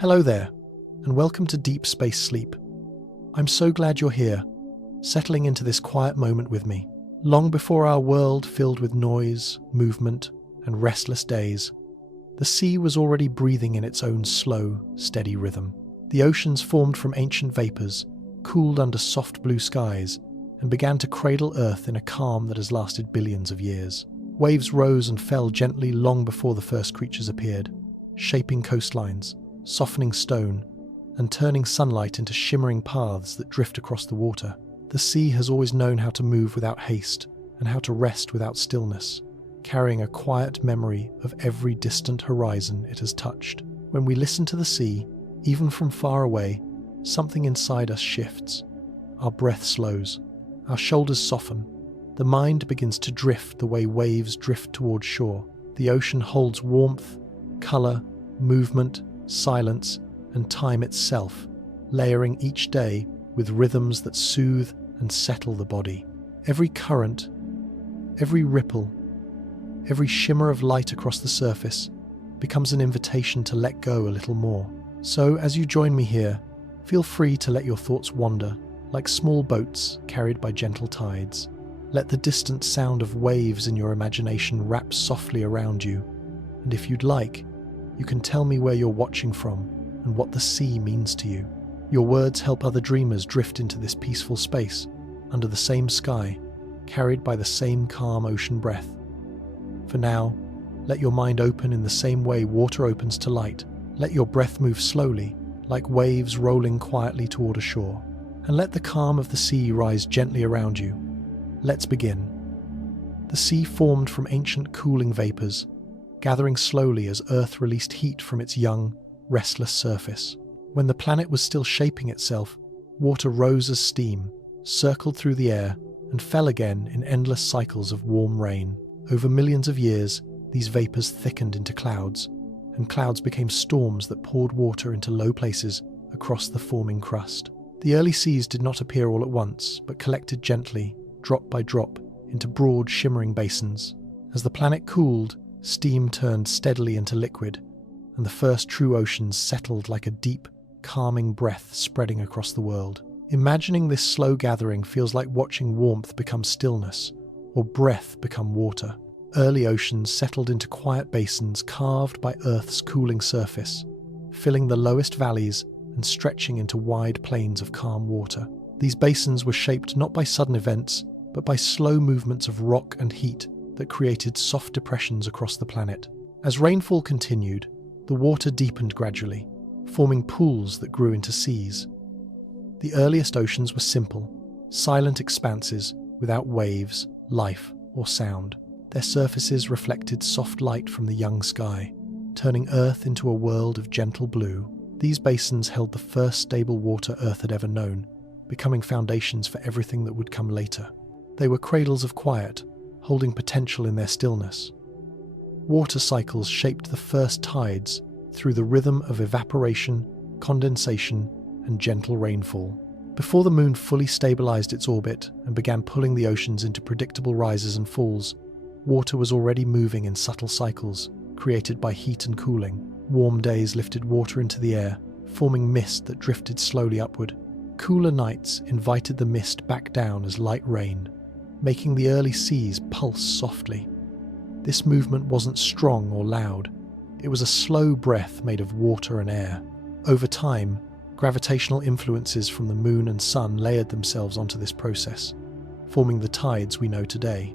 Hello there, and welcome to Deep Space Sleep. I'm so glad you're here, settling into this quiet moment with me. Long before our world filled with noise, movement, and restless days, the sea was already breathing in its own slow, steady rhythm. The oceans formed from ancient vapors, cooled under soft blue skies, and began to cradle Earth in a calm that has lasted billions of years. Waves rose and fell gently long before the first creatures appeared, shaping coastlines, softening stone, and turning sunlight into shimmering paths that drift across the water. The sea has always known how to move without haste and how to rest without stillness, carrying a quiet memory of every distant horizon it has touched. When we listen to the sea, even from far away, something inside us shifts. Our breath slows, our shoulders soften, the mind begins to drift the way waves drift toward shore. The ocean holds warmth, colour, movement, silence, and time itself, layering each day with rhythms that soothe and settle the body. Every current, every ripple, every shimmer of light across the surface becomes an invitation to let go a little more. So, as you join me here, feel free to let your thoughts wander, like small boats carried by gentle tides. Let the distant sound of waves in your imagination wrap softly around you, and if you'd like, you can tell me where you're watching from and what the sea means to you. Your words help other dreamers drift into this peaceful space, under the same sky, carried by the same calm ocean breath. For now, let your mind open in the same way water opens to light. Let your breath move slowly, like waves rolling quietly toward a shore. And let the calm of the sea rise gently around you. Let's begin. The sea formed from ancient cooling vapors, gathering slowly as Earth released heat from its young, restless surface. When the planet was still shaping itself, water rose as steam, circled through the air, and fell again in endless cycles of warm rain. Over millions of years, these vapors thickened into clouds, and clouds became storms that poured water into low places across the forming crust. The early seas did not appear all at once, but collected gently, drop by drop, into broad, shimmering basins. As the planet cooled, steam turned steadily into liquid, and the first true oceans settled like a deep, calming breath spreading across the world. Imagining this slow gathering feels like watching warmth become stillness, or breath become water. Early oceans settled into quiet basins carved by Earth's cooling surface, filling the lowest valleys and stretching into wide plains of calm water. These basins were shaped not by sudden events, but by slow movements of rock and heat that created soft depressions across the planet. As rainfall continued, the water deepened gradually, forming pools that grew into seas. The earliest oceans were simple, silent expanses without waves, life, or sound. Their surfaces reflected soft light from the young sky, turning Earth into a world of gentle blue. These basins held the first stable water Earth had ever known, becoming foundations for everything that would come later. They were cradles of quiet, holding potential in their stillness. Water cycles shaped the first tides through the rhythm of evaporation, condensation, and gentle rainfall. Before the moon fully stabilized its orbit and began pulling the oceans into predictable rises and falls, water was already moving in subtle cycles, created by heat and cooling. Warm days lifted water into the air, forming mist that drifted slowly upward. Cooler nights invited the mist back down as light rain, making the early seas pulse softly. This movement wasn't strong or loud. It was a slow breath made of water and air. Over time, gravitational influences from the moon and sun layered themselves onto this process, forming the tides we know today.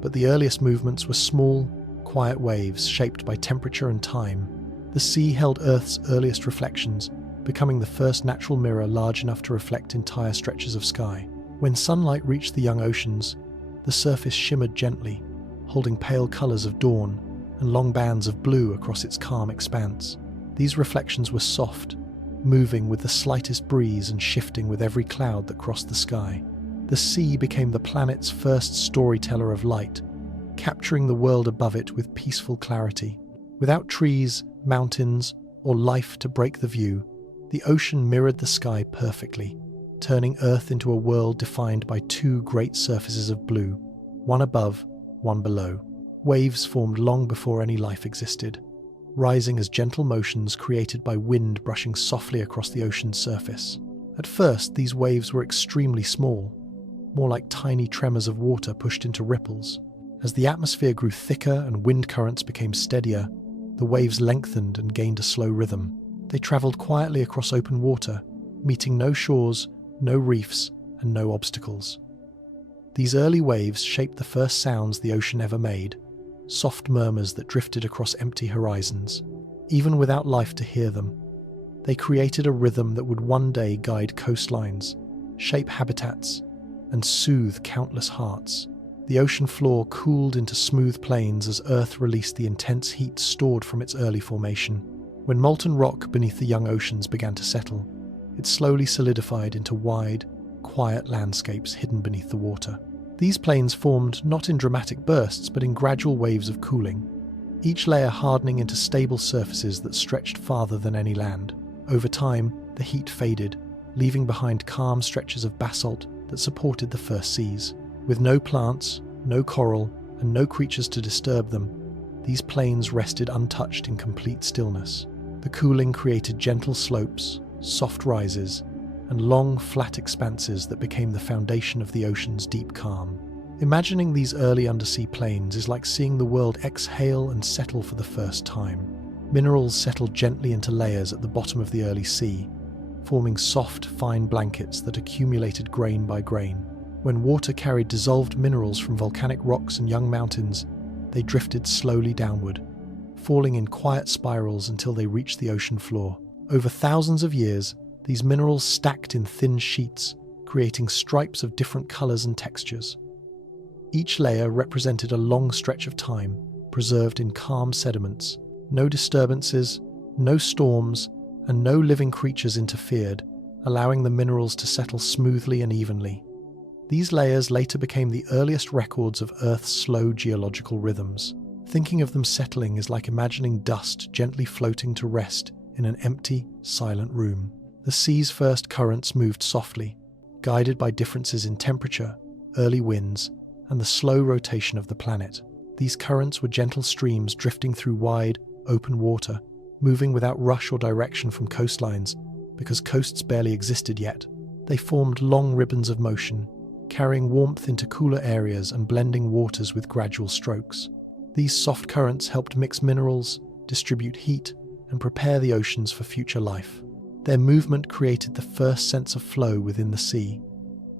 But the earliest movements were small, quiet waves shaped by temperature and time. The sea held Earth's earliest reflections, becoming the first natural mirror large enough to reflect entire stretches of sky. When sunlight reached the young oceans, the surface shimmered gently, holding pale colours of dawn and long bands of blue across its calm expanse. These reflections were soft, moving with the slightest breeze and shifting with every cloud that crossed the sky. The sea became the planet's first storyteller of light, capturing the world above it with peaceful clarity. Without trees, mountains, or life to break the view, the ocean mirrored the sky perfectly, turning Earth into a world defined by two great surfaces of blue, one above, one below. Waves formed long before any life existed, rising as gentle motions created by wind brushing softly across the ocean's surface. At first, these waves were extremely small, more like tiny tremors of water pushed into ripples. As the atmosphere grew thicker and wind currents became steadier, the waves lengthened and gained a slow rhythm. They traveled quietly across open water, meeting no shores, no reefs, and no obstacles. These early waves shaped the first sounds the ocean ever made, soft murmurs that drifted across empty horizons. Even without life to hear them, they created a rhythm that would one day guide coastlines, shape habitats, and soothe countless hearts. The ocean floor cooled into smooth plains as Earth released the intense heat stored from its early formation. When molten rock beneath the young oceans began to settle, it slowly solidified into wide, quiet landscapes hidden beneath the water. These plains formed not in dramatic bursts but in gradual waves of cooling, each layer hardening into stable surfaces that stretched farther than any land. Over time, the heat faded, leaving behind calm stretches of basalt that supported the first seas. With no plants, no coral, and no creatures to disturb them, these plains rested untouched in complete stillness. The cooling created gentle slopes, soft rises, and long, flat expanses that became the foundation of the ocean's deep calm. Imagining these early undersea plains is like seeing the world exhale and settle for the first time. Minerals settled gently into layers at the bottom of the early sea, forming soft, fine blankets that accumulated grain by grain. When water carried dissolved minerals from volcanic rocks and young mountains, they drifted slowly downward, falling in quiet spirals until they reached the ocean floor. Over thousands of years, these minerals stacked in thin sheets, creating stripes of different colors and textures. Each layer represented a long stretch of time, preserved in calm sediments. No disturbances, no storms, and no living creatures interfered, allowing the minerals to settle smoothly and evenly. These layers later became the earliest records of Earth's slow geological rhythms. Thinking of them settling is like imagining dust gently floating to rest in an empty, silent room. The sea's first currents moved softly, guided by differences in temperature, early winds, and the slow rotation of the planet. These currents were gentle streams drifting through wide, open water, moving without rush or direction from coastlines, because coasts barely existed yet. They formed long ribbons of motion, carrying warmth into cooler areas and blending waters with gradual strokes. These soft currents helped mix minerals, distribute heat, and prepare the oceans for future life. Their movement created the first sense of flow within the sea,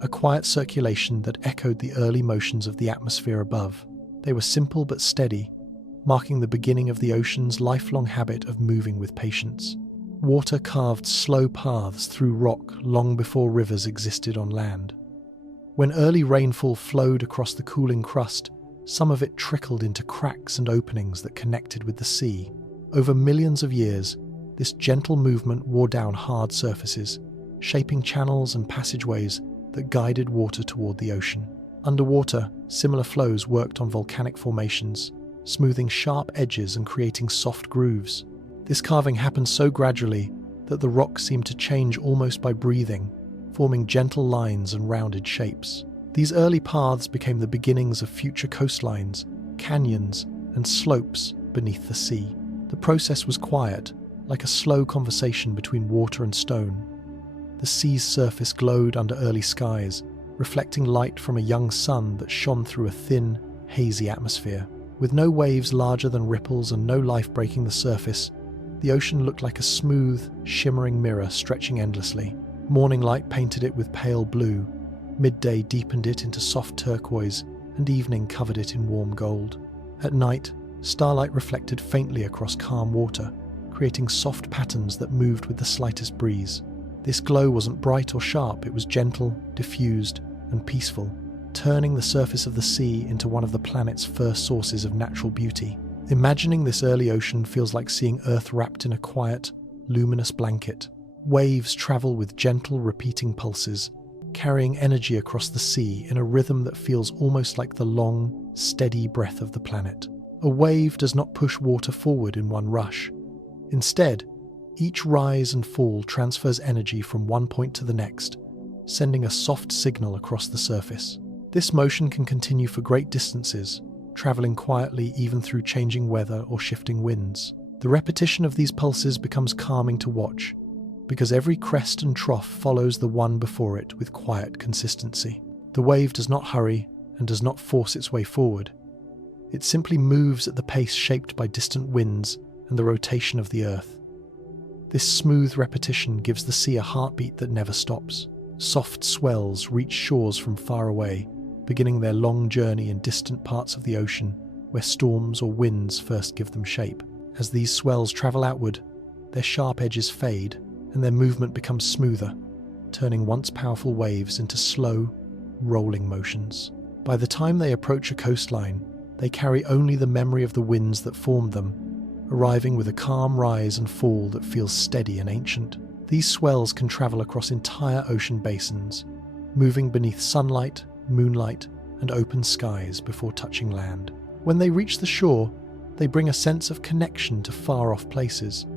a quiet circulation that echoed the early motions of the atmosphere above. They were simple but steady, marking the beginning of the ocean's lifelong habit of moving with patience. Water carved slow paths through rock long before rivers existed on land. When early rainfall flowed across the cooling crust, some of it trickled into cracks and openings that connected with the sea. Over millions of years, this gentle movement wore down hard surfaces, shaping channels and passageways that guided water toward the ocean. Underwater, similar flows worked on volcanic formations, smoothing sharp edges and creating soft grooves. This carving happened so gradually that the rock seemed to change almost by breathing, forming gentle lines and rounded shapes. These early paths became the beginnings of future coastlines, canyons, and slopes beneath the sea. The process was quiet, like a slow conversation between water and stone. The sea's surface glowed under early skies, reflecting light from a young sun that shone through a thin, hazy atmosphere. With no waves larger than ripples and no life breaking the surface, the ocean looked like a smooth, shimmering mirror stretching endlessly. Morning light painted it with pale blue, midday deepened it into soft turquoise, and evening covered it in warm gold. At night, starlight reflected faintly across calm water, creating soft patterns that moved with the slightest breeze. This glow wasn't bright or sharp, it was gentle, diffused, and peaceful, turning the surface of the sea into one of the planet's first sources of natural beauty. Imagining this early ocean feels like seeing Earth wrapped in a quiet, luminous blanket. Waves travel with gentle, repeating pulses, carrying energy across the sea in a rhythm that feels almost like the long, steady breath of the planet. A wave does not push water forward in one rush. Instead, each rise and fall transfers energy from one point to the next, sending a soft signal across the surface. This motion can continue for great distances, traveling quietly even through changing weather or shifting winds. The repetition of these pulses becomes calming to watch, because every crest and trough follows the one before it with quiet consistency. The wave does not hurry and does not force its way forward. It simply moves at the pace shaped by distant winds and the rotation of the earth. This smooth repetition gives the sea a heartbeat that never stops. Soft swells reach shores from far away, beginning their long journey in distant parts of the ocean where storms or winds first give them shape. As these swells travel outward, their sharp edges fade and their movement becomes smoother, turning once powerful waves into slow, rolling motions. By the time they approach a coastline, they carry only the memory of the winds that formed them, arriving with a calm rise and fall that feels steady and ancient. These swells can travel across entire ocean basins, moving beneath sunlight, moonlight, and open skies before touching land. When they reach the shore, they bring a sense of connection to far-off places,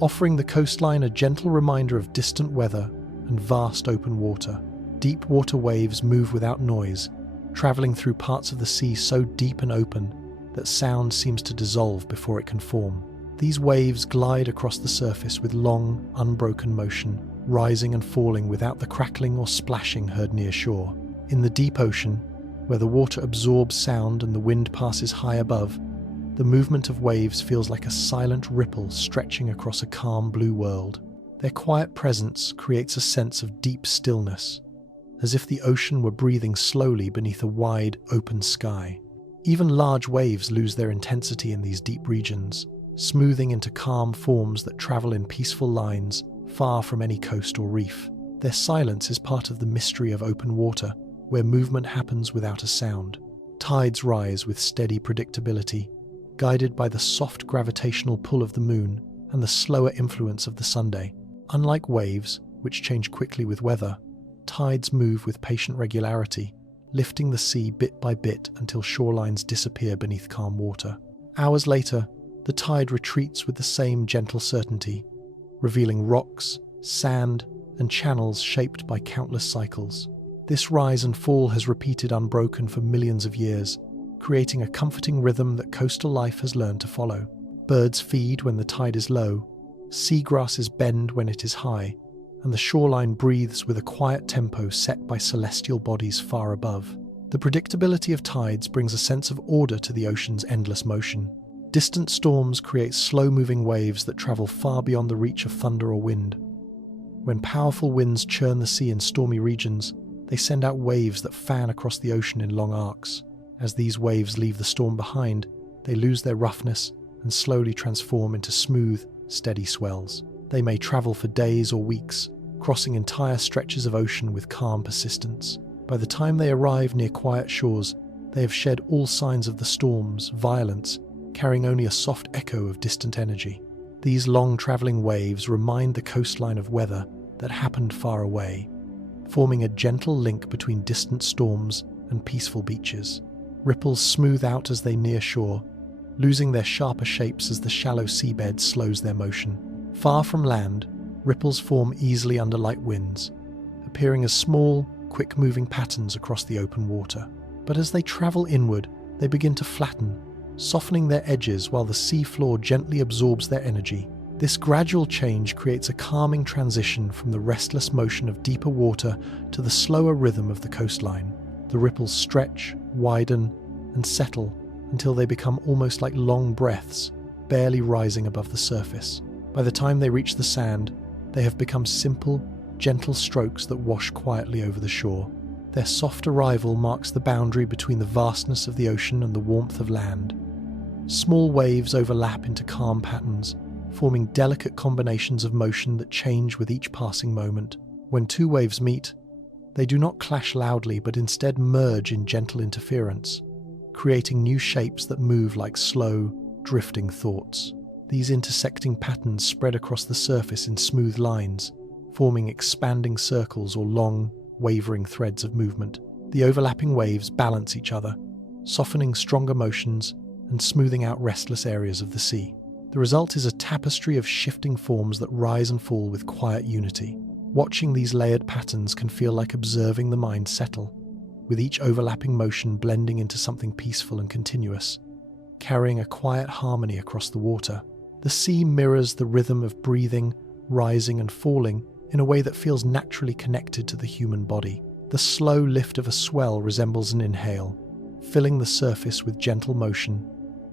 offering the coastline a gentle reminder of distant weather and vast open water. Deep water waves move without noise, traveling through parts of the sea so deep and open that sound seems to dissolve before it can form. These waves glide across the surface with long, unbroken motion, rising and falling without the crackling or splashing heard near shore. In the deep ocean, where the water absorbs sound and the wind passes high above, the movement of waves feels like a silent ripple stretching across a calm blue world. Their quiet presence creates a sense of deep stillness, as if the ocean were breathing slowly beneath a wide, open sky. Even large waves lose their intensity in these deep regions, smoothing into calm forms that travel in peaceful lines, far from any coast or reef. Their silence is part of the mystery of open water, where movement happens without a sound. Tides rise with steady predictability, guided by the soft gravitational pull of the moon and the slower influence of the Sunday. Unlike waves, which change quickly with weather, tides move with patient regularity, lifting the sea bit by bit until shorelines disappear beneath calm water. Hours later, the tide retreats with the same gentle certainty, revealing rocks, sand, and channels shaped by countless cycles. This rise and fall has repeated unbroken for millions of years, creating a comforting rhythm that coastal life has learned to follow. Birds feed when the tide is low, seagrasses bend when it is high, and the shoreline breathes with a quiet tempo set by celestial bodies far above. The predictability of tides brings a sense of order to the ocean's endless motion. Distant storms create slow-moving waves that travel far beyond the reach of thunder or wind. When powerful winds churn the sea in stormy regions, they send out waves that fan across the ocean in long arcs. As these waves leave the storm behind, they lose their roughness and slowly transform into smooth, steady swells. They may travel for days or weeks, crossing entire stretches of ocean with calm persistence. By the time they arrive near quiet shores, they have shed all signs of the storm's violence, carrying only a soft echo of distant energy. These long-traveling waves remind the coastline of weather that happened far away, forming a gentle link between distant storms and peaceful beaches. Ripples smooth out as they near shore, losing their sharper shapes as the shallow seabed slows their motion. Far from land, ripples form easily under light winds, appearing as small, quick-moving patterns across the open water. But as they travel inward, they begin to flatten, softening their edges while the sea floor gently absorbs their energy. This gradual change creates a calming transition from the restless motion of deeper water to the slower rhythm of the coastline. The ripples stretch, widen, and settle until they become almost like long breaths, barely rising above the surface. By the time they reach the sand, they have become simple, gentle strokes that wash quietly over the shore. Their soft arrival marks the boundary between the vastness of the ocean and the warmth of land. Small waves overlap into calm patterns, forming delicate combinations of motion that change with each passing moment. When two waves meet, they do not clash loudly but instead merge in gentle interference, creating new shapes that move like slow, drifting thoughts. These intersecting patterns spread across the surface in smooth lines, forming expanding circles or long, wavering threads of movement. The overlapping waves balance each other, softening stronger motions and smoothing out restless areas of the sea. The result is a tapestry of shifting forms that rise and fall with quiet unity. Watching these layered patterns can feel like observing the mind settle, with each overlapping motion blending into something peaceful and continuous, carrying a quiet harmony across the water. The sea mirrors the rhythm of breathing, rising and falling in a way that feels naturally connected to the human body. The slow lift of a swell resembles an inhale, filling the surface with gentle motion,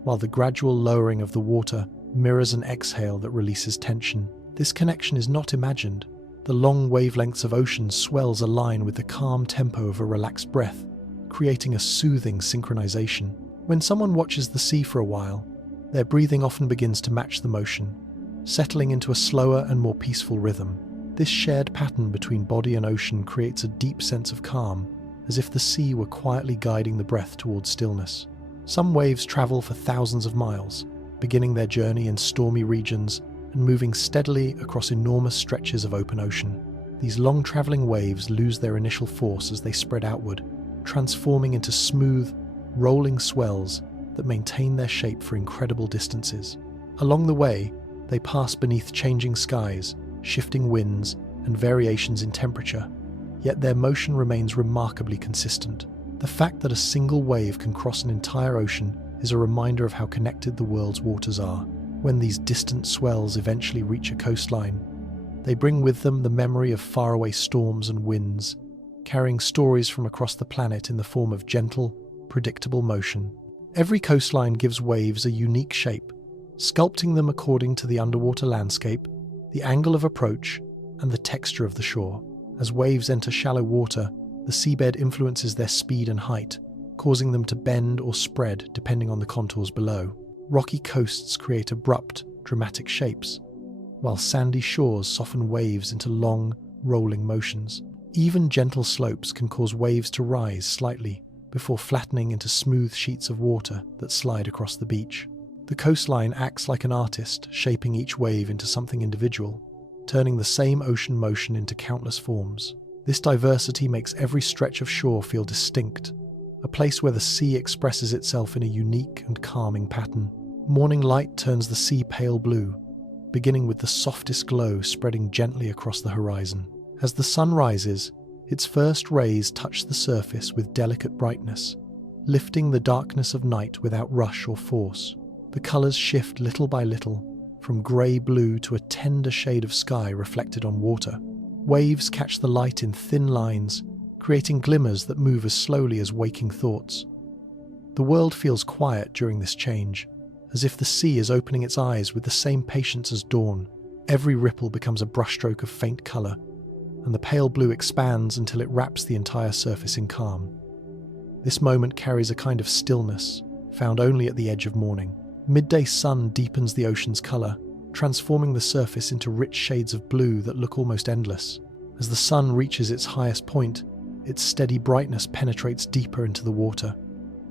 while the gradual lowering of the water mirrors an exhale that releases tension. This connection is not imagined. The long wavelengths of ocean swells align with the calm tempo of a relaxed breath, creating a soothing synchronization. When someone watches the sea for a while, their breathing often begins to match the motion, settling into a slower and more peaceful rhythm. This shared pattern between body and ocean creates a deep sense of calm, as if the sea were quietly guiding the breath towards stillness. Some waves travel for thousands of miles, beginning their journey in stormy regions and moving steadily across enormous stretches of open ocean. These long-traveling waves lose their initial force as they spread outward, transforming into smooth, rolling swells that maintain their shape for incredible distances. Along the way, they pass beneath changing skies, shifting winds, and variations in temperature, yet their motion remains remarkably consistent. The fact that a single wave can cross an entire ocean is a reminder of how connected the world's waters are. When these distant swells eventually reach a coastline, they bring with them the memory of faraway storms and winds, carrying stories from across the planet in the form of gentle, predictable motion. Every coastline gives waves a unique shape, sculpting them according to the underwater landscape, the angle of approach, and the texture of the shore. As waves enter shallow water, the seabed influences their speed and height, causing them to bend or spread depending on the contours below. Rocky coasts create abrupt, dramatic shapes, while sandy shores soften waves into long, rolling motions. Even gentle slopes can cause waves to rise slightly before flattening into smooth sheets of water that slide across the beach. The coastline acts like an artist, shaping each wave into something individual, turning the same ocean motion into countless forms. This diversity makes every stretch of shore feel distinct, a place where the sea expresses itself in a unique and calming pattern. Morning light turns the sea pale blue, beginning with the softest glow spreading gently across the horizon. As the sun rises, its first rays touch the surface with delicate brightness, lifting the darkness of night without rush or force. The colors shift little by little, from grey-blue to a tender shade of sky reflected on water. Waves catch the light in thin lines, creating glimmers that move as slowly as waking thoughts. The world feels quiet during this change, as if the sea is opening its eyes with the same patience as dawn. Every ripple becomes a brushstroke of faint color, and the pale blue expands until it wraps the entire surface in calm. This moment carries a kind of stillness, found only at the edge of morning. Midday sun deepens the ocean's color, transforming the surface into rich shades of blue that look almost endless. As the sun reaches its highest point, its steady brightness penetrates deeper into the water,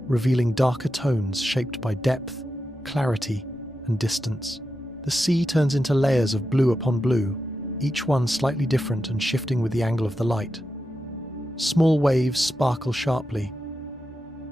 revealing darker tones shaped by depth, clarity, and distance. The sea turns into layers of blue upon blue, each one slightly different and shifting with the angle of the light. Small waves sparkle sharply,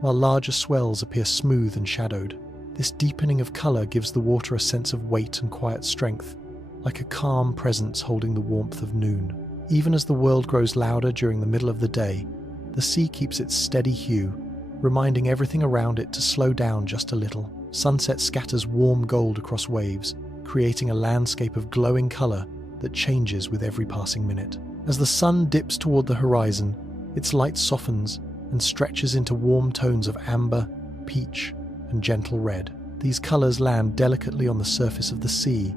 while larger swells appear smooth and shadowed. This deepening of color gives the water a sense of weight and quiet strength, like a calm presence holding the warmth of noon. Even as the world grows louder during the middle of the day, the sea keeps its steady hue, reminding everything around it to slow down just a little. Sunset scatters warm gold across waves, creating a landscape of glowing color that changes with every passing minute. As the sun dips toward the horizon, its light softens and stretches into warm tones of amber, peach, and gentle red. These colors land delicately on the surface of the sea,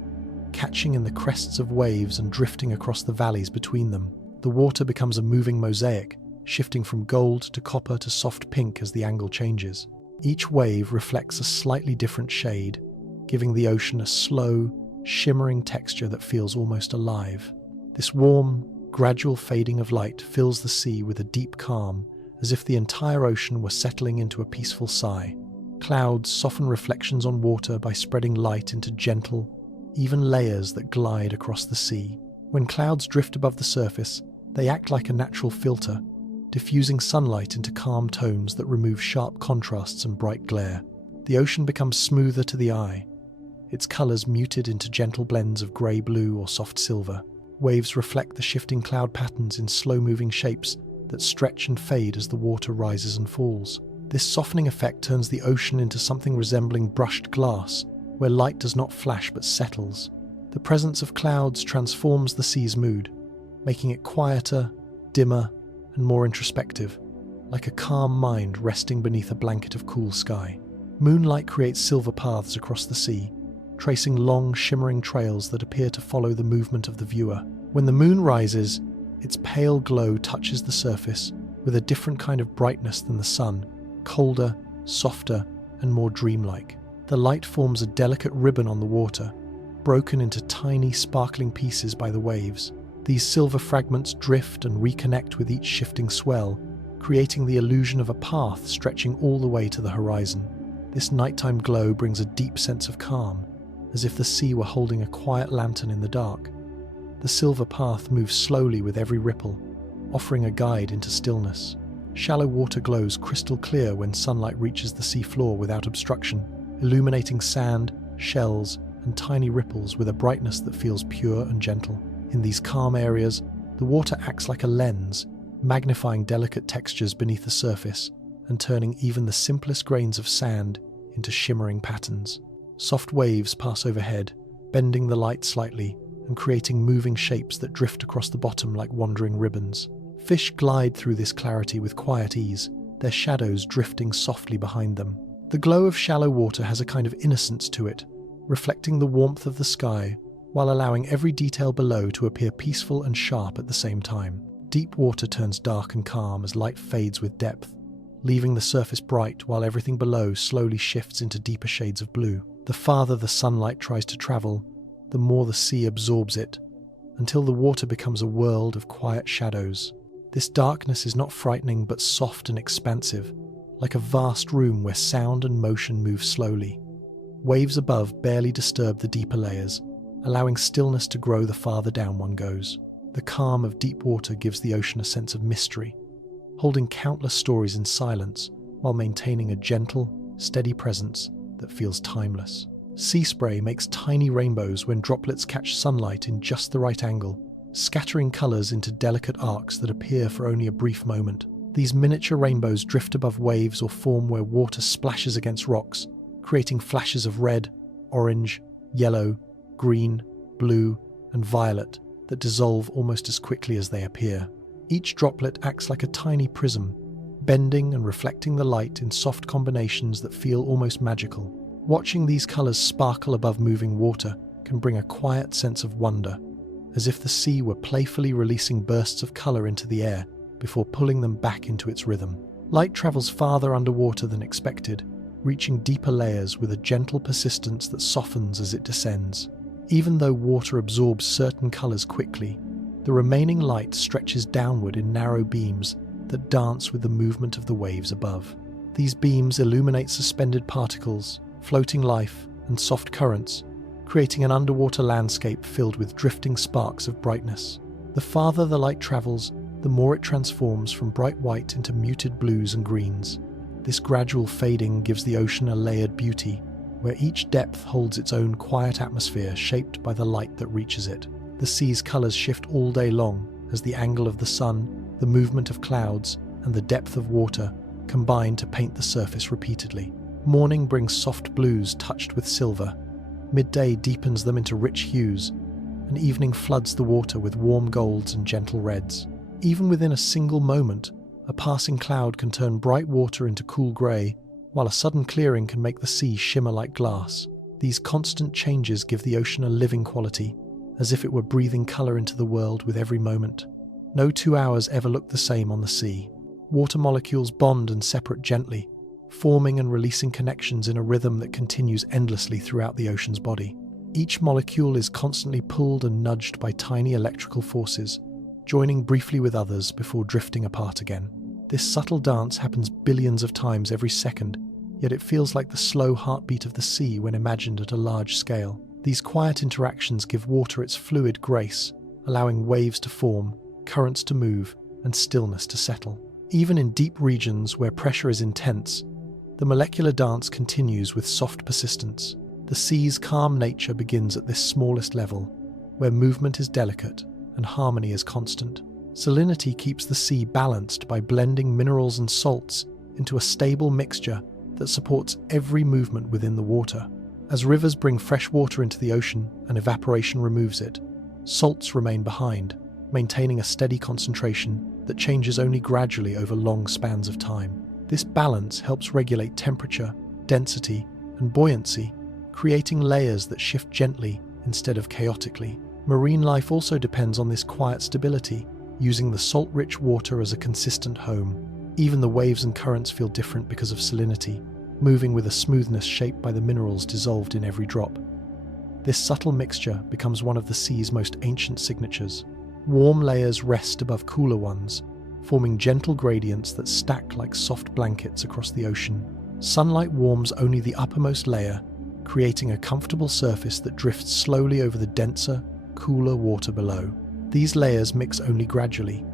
catching in the crests of waves and drifting across the valleys between them. The water becomes a moving mosaic, shifting from gold to copper to soft pink as the angle changes. Each wave reflects a slightly different shade, giving the ocean a slow, shimmering texture that feels almost alive. This warm, gradual fading of light fills the sea with a deep calm, as if the entire ocean were settling into a peaceful sigh. Clouds soften reflections on water by spreading light into gentle, even layers that glide across the sea. When clouds drift above the surface, they act like a natural filter, diffusing sunlight into calm tones that remove sharp contrasts and bright glare. The ocean becomes smoother to the eye, its colors muted into gentle blends of grey-blue or soft silver. Waves reflect the shifting cloud patterns in slow-moving shapes that stretch and fade as the water rises and falls. This softening effect turns the ocean into something resembling brushed glass, where light does not flash but settles. The presence of clouds transforms the sea's mood, making it quieter, dimmer, and more introspective, like a calm mind resting beneath a blanket of cool sky. Moonlight creates silver paths across the sea, tracing long, shimmering trails that appear to follow the movement of the viewer. When the moon rises, its pale glow touches the surface with a different kind of brightness than the sun, colder, softer, and more dreamlike. The light forms a delicate ribbon on the water, broken into tiny, sparkling pieces by the waves. These silver fragments drift and reconnect with each shifting swell, creating the illusion of a path stretching all the way to the horizon. This nighttime glow brings a deep sense of calm, as if the sea were holding a quiet lantern in the dark. The silver path moves slowly with every ripple, offering a guide into stillness. Shallow water glows crystal clear when sunlight reaches the sea floor without obstruction, illuminating sand, shells, and tiny ripples with a brightness that feels pure and gentle. In these calm areas, the water acts like a lens, magnifying delicate textures beneath the surface and turning even the simplest grains of sand into shimmering patterns. Soft waves pass overhead, bending the light slightly and creating moving shapes that drift across the bottom like wandering ribbons. Fish glide through this clarity with quiet ease, their shadows drifting softly behind them. The glow of shallow water has a kind of innocence to it, reflecting the warmth of the sky while allowing every detail below to appear peaceful and sharp at the same time. Deep water turns dark and calm as light fades with depth, leaving the surface bright while everything below slowly shifts into deeper shades of blue. The farther the sunlight tries to travel, the more the sea absorbs it, until the water becomes a world of quiet shadows. This darkness is not frightening but soft and expansive, like a vast room where sound and motion move slowly. Waves above barely disturb the deeper layers, allowing stillness to grow the farther down one goes. The calm of deep water gives the ocean a sense of mystery, holding countless stories in silence while maintaining a gentle, steady presence that feels timeless. Sea spray makes tiny rainbows when droplets catch sunlight in just the right angle, scattering colours into delicate arcs that appear for only a brief moment. These miniature rainbows drift above waves or form where water splashes against rocks, creating flashes of red, orange, yellow, green, blue, and violet that dissolve almost as quickly as they appear. Each droplet acts like a tiny prism, bending and reflecting the light in soft combinations that feel almost magical. Watching these colours sparkle above moving water can bring a quiet sense of wonder, as if the sea were playfully releasing bursts of colour into the air before pulling them back into its rhythm. Light travels farther underwater than expected, reaching deeper layers with a gentle persistence that softens as it descends. Even though water absorbs certain colours quickly, the remaining light stretches downward in narrow beams that dance with the movement of the waves above. These beams illuminate suspended particles, floating life, and soft currents, creating an underwater landscape filled with drifting sparks of brightness. The farther the light travels, the more it transforms from bright white into muted blues and greens. This gradual fading gives the ocean a layered beauty, where each depth holds its own quiet atmosphere shaped by the light that reaches it. The sea's colours shift all day long as the angle of the sun, the movement of clouds, and the depth of water combine to paint the surface repeatedly. Morning brings soft blues touched with silver, midday deepens them into rich hues, and evening floods the water with warm golds and gentle reds. Even within a single moment, a passing cloud can turn bright water into cool grey, while a sudden clearing can make the sea shimmer like glass. These constant changes give the ocean a living quality, as if it were breathing colour into the world with every moment. No 2 hours ever look the same on the sea. Water molecules bond and separate gently, forming and releasing connections in a rhythm that continues endlessly throughout the ocean's body. Each molecule is constantly pulled and nudged by tiny electrical forces, joining briefly with others before drifting apart again. This subtle dance happens billions of times every second, yet it feels like the slow heartbeat of the sea when imagined at a large scale. These quiet interactions give water its fluid grace, allowing waves to form, currents to move, and stillness to settle. Even in deep regions where pressure is intense, the molecular dance continues with soft persistence. The sea's calm nature begins at this smallest level, where movement is delicate and harmony is constant. Salinity keeps the sea balanced by blending minerals and salts into a stable mixture that supports every movement within the water. As rivers bring fresh water into the ocean and evaporation removes it, salts remain behind, maintaining a steady concentration that changes only gradually over long spans of time. This balance helps regulate temperature, density, and buoyancy, creating layers that shift gently instead of chaotically. Marine life also depends on this quiet stability, using the salt-rich water as a consistent home. Even the waves and currents feel different because of salinity, moving with a smoothness shaped by the minerals dissolved in every drop. This subtle mixture becomes one of the sea's most ancient signatures. Warm layers rest above cooler ones, forming gentle gradients that stack like soft blankets across the ocean. Sunlight warms only the uppermost layer, creating a comfortable surface that drifts slowly over the denser, cooler water below. These layers mix only gradually,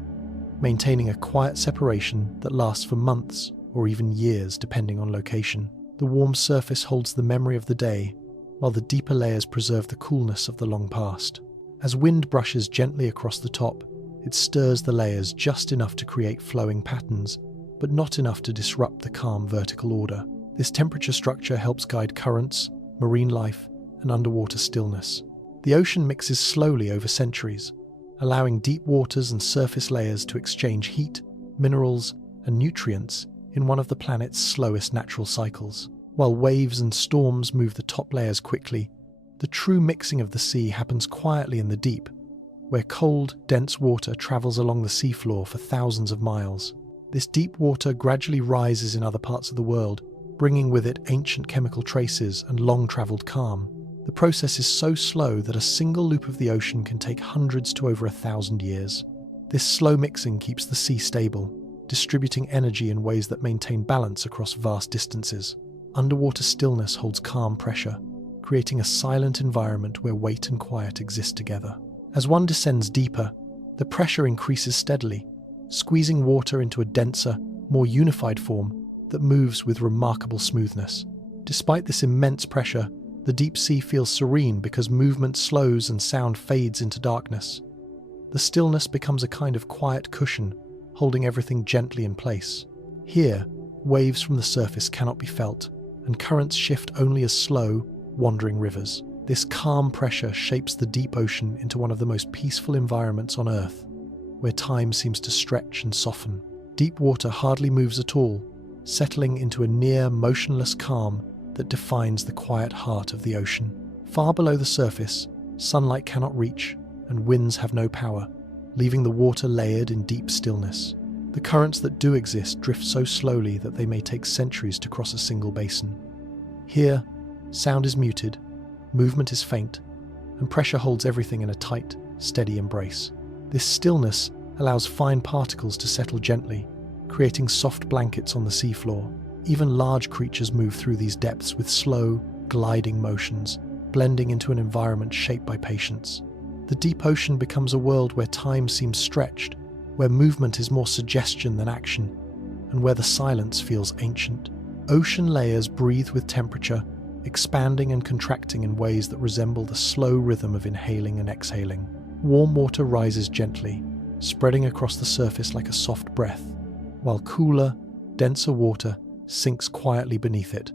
maintaining a quiet separation that lasts for months or even years depending on location. The warm surface holds the memory of the day, while the deeper layers preserve the coolness of the long past. As wind brushes gently across the top, it stirs the layers just enough to create flowing patterns, but not enough to disrupt the calm vertical order. This temperature structure helps guide currents, marine life, and underwater stillness. The ocean mixes slowly over centuries, allowing deep waters and surface layers to exchange heat, minerals, and nutrients in one of the planet's slowest natural cycles. While waves and storms move the top layers quickly, the true mixing of the sea happens quietly in the deep, where cold, dense water travels along the seafloor for thousands of miles. This deep water gradually rises in other parts of the world, bringing with it ancient chemical traces and long-traveled calm. The process is so slow that a single loop of the ocean can take hundreds to over 1,000 years. This slow mixing keeps the sea stable, distributing energy in ways that maintain balance across vast distances. Underwater stillness holds calm pressure, creating a silent environment where weight and quiet exist together. As one descends deeper, the pressure increases steadily, squeezing water into a denser, more unified form that moves with remarkable smoothness. Despite this immense pressure, the deep sea feels serene because movement slows and sound fades into darkness. The stillness becomes a kind of quiet cushion, holding everything gently in place. Here, waves from the surface cannot be felt, and currents shift only as slow, wandering rivers. This calm pressure shapes the deep ocean into one of the most peaceful environments on Earth, where time seems to stretch and soften. Deep water hardly moves at all, settling into a near motionless calm that defines the quiet heart of the ocean. Far below the surface, sunlight cannot reach, and winds have no power, leaving the water layered in deep stillness. The currents that do exist drift so slowly that they may take centuries to cross a single basin. Here, sound is muted, movement is faint, and pressure holds everything in a tight, steady embrace. This stillness allows fine particles to settle gently, creating soft blankets on the seafloor. Even large creatures move through these depths with slow, gliding motions, blending into an environment shaped by patience. The deep ocean becomes a world where time seems stretched, where movement is more suggestion than action, and where the silence feels ancient. Ocean layers breathe with temperature, expanding and contracting in ways that resemble the slow rhythm of inhaling and exhaling. Warm water rises gently, spreading across the surface like a soft breath, while cooler, denser water sinks quietly beneath it,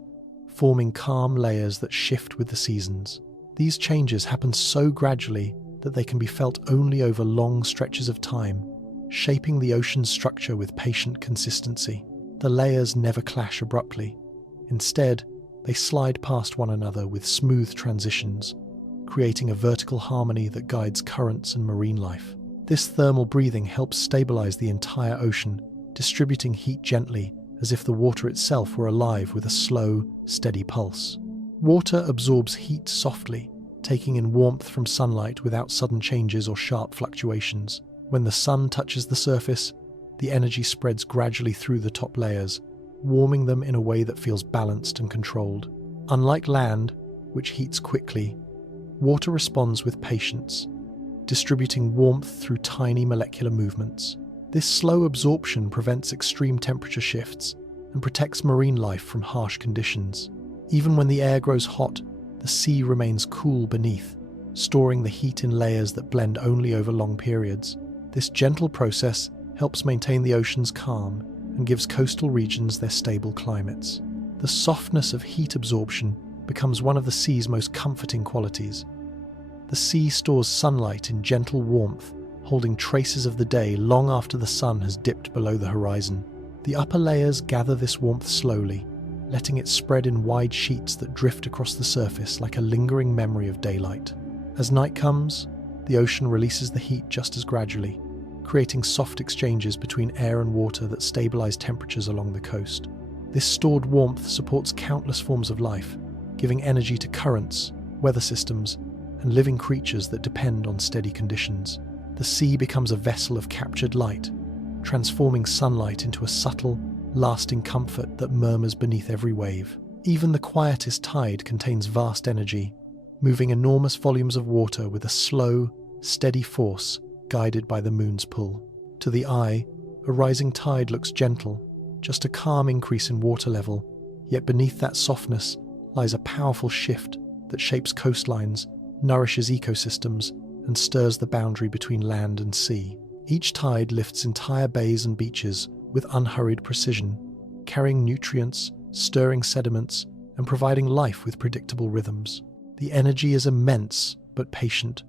forming calm layers that shift with the seasons. These changes happen so gradually that they can be felt only over long stretches of time, shaping the ocean's structure with patient consistency. The layers never clash abruptly. Instead, they slide past one another with smooth transitions, creating a vertical harmony that guides currents and marine life. This thermal breathing helps stabilize the entire ocean, distributing heat gently, as if the water itself were alive with a slow, steady pulse. Water absorbs heat softly, taking in warmth from sunlight without sudden changes or sharp fluctuations. When the sun touches the surface, the energy spreads gradually through the top layers, warming them in a way that feels balanced and controlled. Unlike land, which heats quickly, water responds with patience, distributing warmth through tiny molecular movements. This slow absorption prevents extreme temperature shifts and protects marine life from harsh conditions. Even when the air grows hot, the sea remains cool beneath, storing the heat in layers that blend only over long periods. This gentle process helps maintain the ocean's calm and gives coastal regions their stable climates. The softness of heat absorption becomes one of the sea's most comforting qualities. The sea stores sunlight in gentle warmth, holding traces of the day long after the sun has dipped below the horizon. The upper layers gather this warmth slowly, letting it spread in wide sheets that drift across the surface like a lingering memory of daylight. As night comes, the ocean releases the heat just as gradually, creating soft exchanges between air and water that stabilize temperatures along the coast. This stored warmth supports countless forms of life, giving energy to currents, weather systems, and living creatures that depend on steady conditions. The sea becomes a vessel of captured light, transforming sunlight into a subtle, lasting comfort that murmurs beneath every wave. Even the quietest tide contains vast energy, moving enormous volumes of water with a slow, steady force guided by the moon's pull. To the eye, a rising tide looks gentle, just a calm increase in water level, yet beneath that softness lies a powerful shift that shapes coastlines, nourishes ecosystems, and stirs the boundary between land and sea. Each tide lifts entire bays and beaches with unhurried precision, carrying nutrients, stirring sediments, and providing life with predictable rhythms. The energy is immense but patient,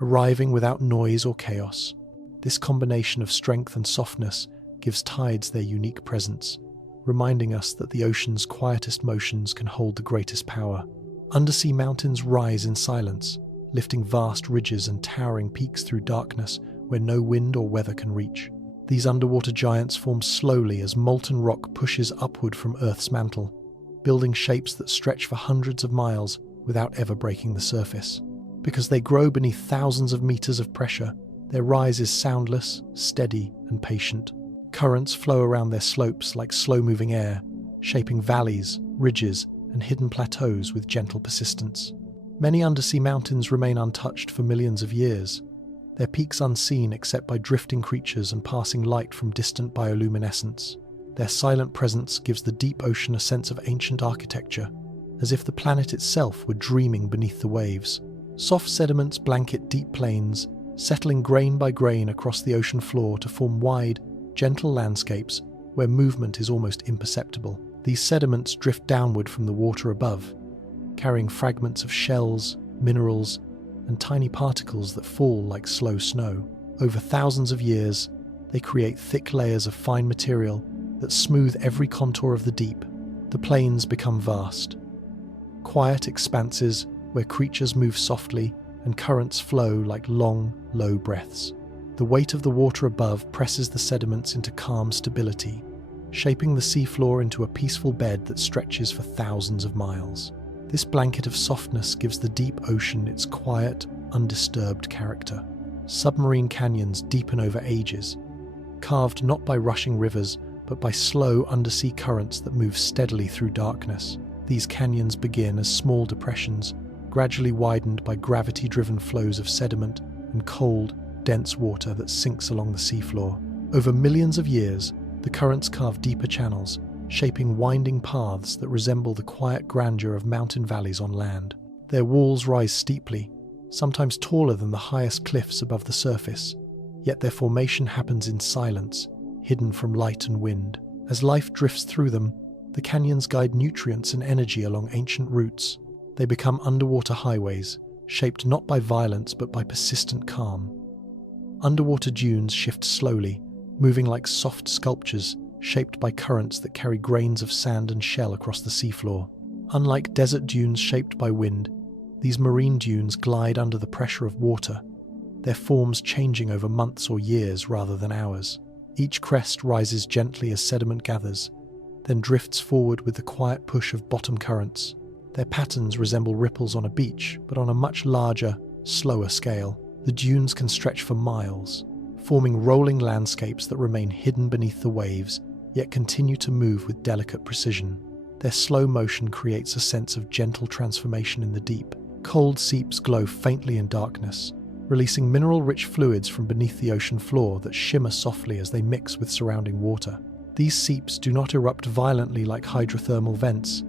arriving without noise or chaos. This combination of strength and softness gives tides their unique presence, reminding us that the ocean's quietest motions can hold the greatest power. Undersea mountains rise in silence, lifting vast ridges and towering peaks through darkness where no wind or weather can reach. These underwater giants form slowly as molten rock pushes upward from Earth's mantle, building shapes that stretch for hundreds of miles without ever breaking the surface. Because they grow beneath thousands of meters of pressure, their rise is soundless, steady, and patient. Currents flow around their slopes like slow-moving air, shaping valleys, ridges, and hidden plateaus with gentle persistence. Many undersea mountains remain untouched for millions of years, their peaks unseen except by drifting creatures and passing light from distant bioluminescence. Their silent presence gives the deep ocean a sense of ancient architecture, as if the planet itself were dreaming beneath the waves. Soft sediments blanket deep plains, settling grain by grain across the ocean floor to form wide, gentle landscapes where movement is almost imperceptible. These sediments drift downward from the water above, carrying fragments of shells, minerals, and tiny particles that fall like slow snow. Over thousands of years, they create thick layers of fine material that smooth every contour of the deep. The plains become vast, quiet expanses where creatures move softly and currents flow like long, low breaths. The weight of the water above presses the sediments into calm stability, shaping the seafloor into a peaceful bed that stretches for thousands of miles. This blanket of softness gives the deep ocean its quiet, undisturbed character. Submarine canyons deepen over ages, carved not by rushing rivers, but by slow undersea currents that move steadily through darkness. These canyons begin as small depressions, gradually widened by gravity-driven flows of sediment and cold, dense water that sinks along the seafloor. Over millions of years, the currents carve deeper channels, shaping winding paths that resemble the quiet grandeur of mountain valleys on land. Their walls rise steeply, sometimes taller than the highest cliffs above the surface, yet their formation happens in silence, hidden from light and wind. As life drifts through them, the canyons guide nutrients and energy along ancient routes. They become underwater highways, shaped not by violence but by persistent calm. Underwater dunes shift slowly, moving like soft sculptures shaped by currents that carry grains of sand and shell across the seafloor. Unlike desert dunes shaped by wind, these marine dunes glide under the pressure of water, their forms changing over months or years rather than hours. Each crest rises gently as sediment gathers, then drifts forward with the quiet push of bottom currents. Their patterns resemble ripples on a beach, but on a much larger, slower scale. The dunes can stretch for miles, forming rolling landscapes that remain hidden beneath the waves, yet continue to move with delicate precision. Their slow motion creates a sense of gentle transformation in the deep. Cold seeps glow faintly in darkness, releasing mineral-rich fluids from beneath the ocean floor that shimmer softly as they mix with surrounding water. These seeps do not erupt violently like hydrothermal vents.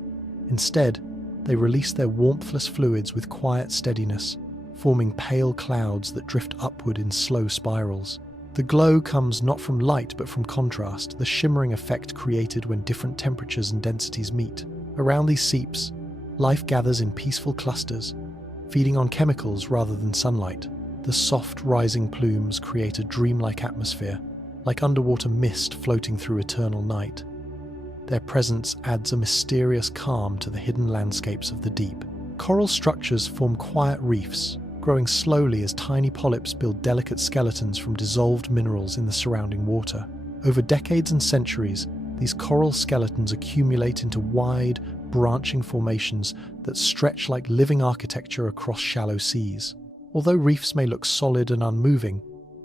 Instead, they release their warmthless fluids with quiet steadiness, forming pale clouds that drift upward in slow spirals. The glow comes not from light but from contrast, the shimmering effect created when different temperatures and densities meet. Around these seeps, Life gathers in peaceful clusters, feeding on chemicals rather than sunlight. The soft, rising plumes create a dreamlike atmosphere, like underwater mist floating through eternal night. Their presence adds a mysterious calm to the hidden landscapes of the deep. Coral structures form quiet reefs, growing slowly as tiny polyps build delicate skeletons from dissolved minerals in the surrounding water. Over decades and centuries, these coral skeletons accumulate into wide, branching formations that stretch like living architecture across shallow seas. Although reefs may look solid and unmoving,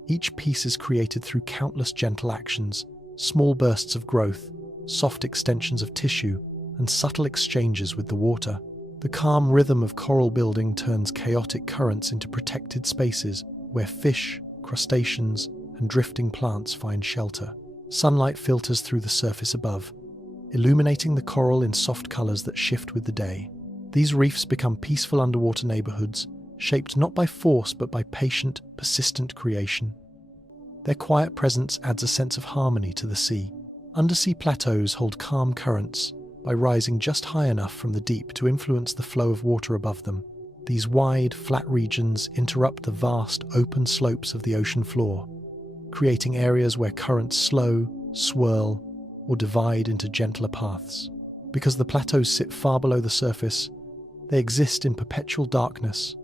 each piece is created through countless gentle actions, small bursts of growth, soft extensions of tissue, and subtle exchanges with the water. The calm rhythm of coral building turns chaotic currents into protected spaces where fish, crustaceans, and drifting plants find shelter. Sunlight filters through the surface above, illuminating the coral in soft colors that shift with the day. These reefs become peaceful underwater neighborhoods, shaped not by force but by patient, persistent creation. Their quiet presence adds a sense of harmony to the sea. Undersea plateaus hold calm currents by rising just high enough from the deep to influence the flow of water above them. These wide, flat regions interrupt the vast, open slopes of the ocean floor, creating areas where currents slow, swirl, or divide into gentler paths. Because the plateaus sit far below the surface, they exist in perpetual darkness,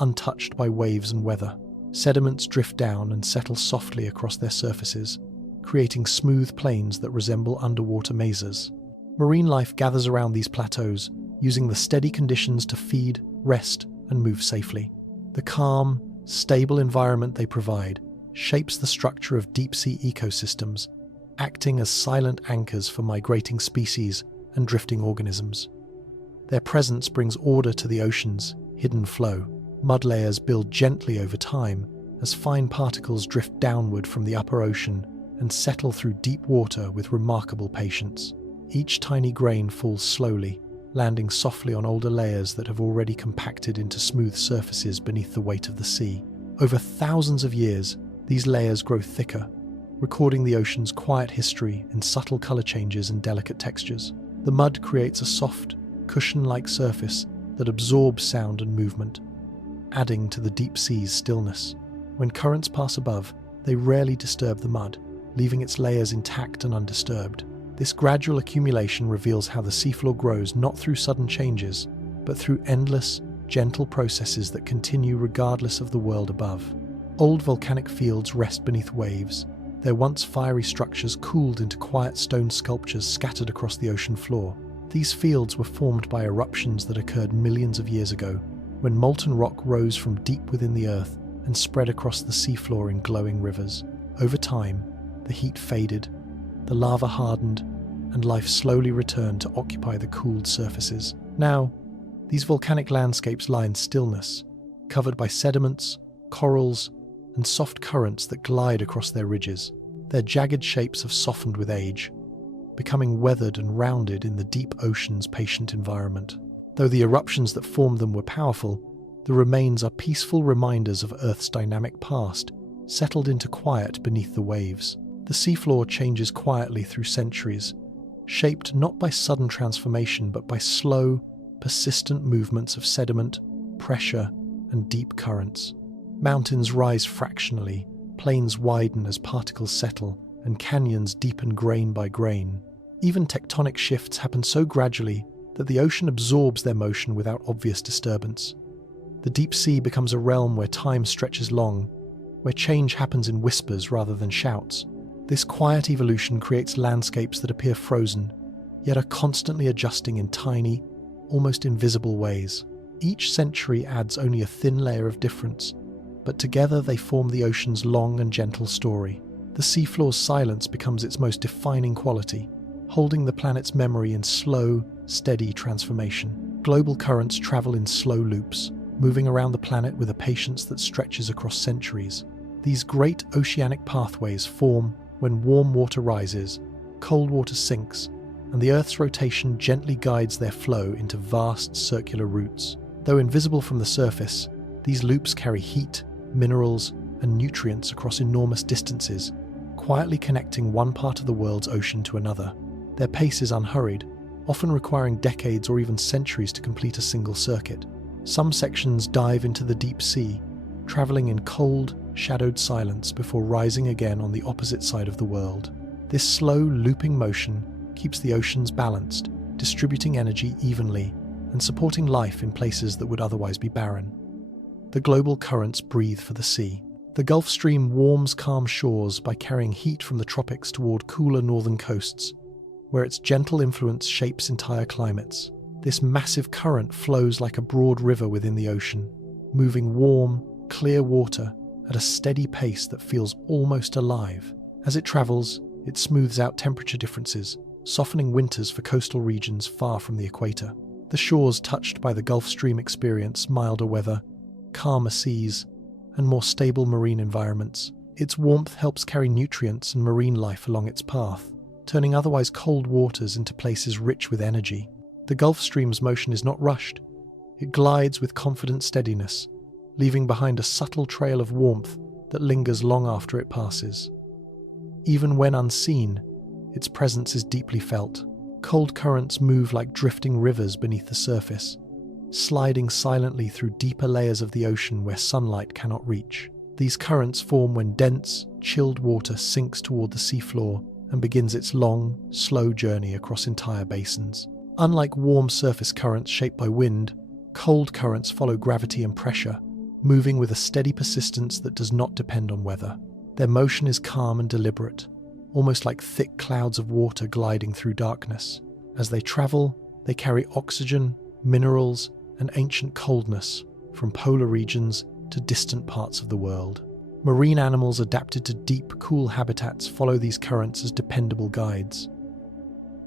untouched by waves and weather. Sediments drift down and settle softly across their surfaces, creating smooth plains that resemble underwater mazes. Marine life gathers around these plateaus, using the steady conditions to feed, rest, and move safely. The calm, stable environment they provide shapes the structure of deep-sea ecosystems, acting as silent anchors for migrating species and drifting organisms. Their presence brings order to the ocean's hidden flow. Mud layers build gently over time as fine particles drift downward from the upper ocean and settle through deep water with remarkable patience. Each tiny grain falls slowly, landing softly on older layers that have already compacted into smooth surfaces beneath the weight of the sea. Over thousands of years, these layers grow thicker, recording the ocean's quiet history in subtle color changes and delicate textures. The mud creates a soft, cushion-like surface that absorbs sound and movement, adding to the deep sea's stillness. When currents pass above, they rarely disturb the mud, leaving its layers intact and undisturbed. This gradual accumulation reveals how the seafloor grows not through sudden changes, but through endless, gentle processes that continue regardless of the world above. Old volcanic fields rest beneath waves, their once fiery structures cooled into quiet stone sculptures scattered across the ocean floor. These fields were formed by eruptions that occurred millions of years ago, when molten rock rose from deep within the earth and spread across the seafloor in glowing rivers. Over time, the heat faded, the lava hardened, and life slowly returned to occupy the cooled surfaces. Now, these volcanic landscapes lie in stillness, covered by sediments, corals, and soft currents that glide across their ridges. Their jagged shapes have softened with age, becoming weathered and rounded in the deep ocean's patient environment. Though the eruptions that formed them were powerful, the remains are peaceful reminders of Earth's dynamic past, settled into quiet beneath the waves. The seafloor changes quietly through centuries, shaped not by sudden transformation but by slow, persistent movements of sediment, pressure, and deep currents. Mountains rise fractionally, plains widen as particles settle, and canyons deepen grain by grain. Even tectonic shifts happen so gradually that the ocean absorbs their motion without obvious disturbance. The deep sea becomes a realm where time stretches long, where change happens in whispers rather than shouts. This quiet evolution creates landscapes that appear frozen, yet are constantly adjusting in tiny, almost invisible ways. Each century adds only a thin layer of difference, but together they form the ocean's long and gentle story. The seafloor's silence becomes its most defining quality, holding the planet's memory in slow, steady transformation. Global currents travel in slow loops, moving around the planet with a patience that stretches across centuries. These great oceanic pathways form when warm water rises, cold water sinks, and the Earth's rotation gently guides their flow into vast circular routes. Though invisible from the surface, these loops carry heat, minerals, and nutrients across enormous distances, quietly connecting one part of the world's ocean to another. Their pace is unhurried, often requiring decades or even centuries to complete a single circuit. Some sections dive into the deep sea, traveling in cold, shadowed silence before rising again on the opposite side of the world. This slow, looping motion keeps the oceans balanced, distributing energy evenly and supporting life in places that would otherwise be barren. The global currents breathe for the sea. The Gulf Stream warms calm shores by carrying heat from the tropics toward cooler northern coasts, where its gentle influence shapes entire climates. This massive current flows like a broad river within the ocean, moving warm, clear water at a steady pace that feels almost alive. As it travels, it smooths out temperature differences, softening winters for coastal regions far from the equator. The shores touched by the Gulf Stream experience milder weather, calmer seas, and more stable marine environments. Its warmth helps carry nutrients and marine life along its path, turning otherwise cold waters into places rich with energy. The Gulf Stream's motion is not rushed. It glides with confident steadiness, leaving behind a subtle trail of warmth that lingers long after it passes. Even when unseen, its presence is deeply felt. Cold currents move like drifting rivers beneath the surface, sliding silently through deeper layers of the ocean where sunlight cannot reach. These currents form when dense, chilled water sinks toward the seafloor and begins its long, slow journey across entire basins. Unlike warm surface currents shaped by wind, cold currents follow gravity and pressure, moving with a steady persistence that does not depend on weather. Their motion is calm and deliberate, almost like thick clouds of water gliding through darkness. As they travel, they carry oxygen, minerals, and ancient coldness from polar regions to distant parts of the world. Marine animals adapted to deep, cool habitats follow these currents as dependable guides.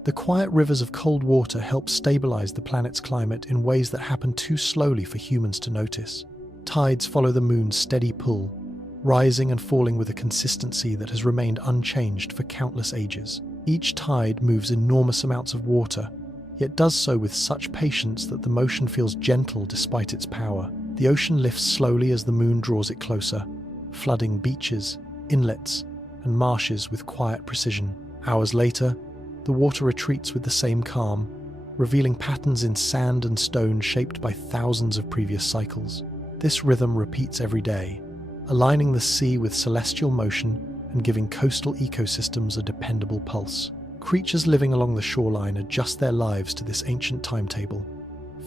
The quiet rivers of cold water help stabilize the planet's climate in ways that happen too slowly for humans to notice. Tides follow the moon's steady pull, rising and falling with a consistency that has remained unchanged for countless ages. Each tide moves enormous amounts of water, yet does so with such patience that the motion feels gentle despite its power. The ocean lifts slowly as the moon draws it closer, flooding beaches, inlets, and marshes with quiet precision. Hours later, the water retreats with the same calm, revealing patterns in sand and stone shaped by thousands of previous cycles. This rhythm repeats every day, aligning the sea with celestial motion and giving coastal ecosystems a dependable pulse. Creatures living along the shoreline adjust their lives to this ancient timetable,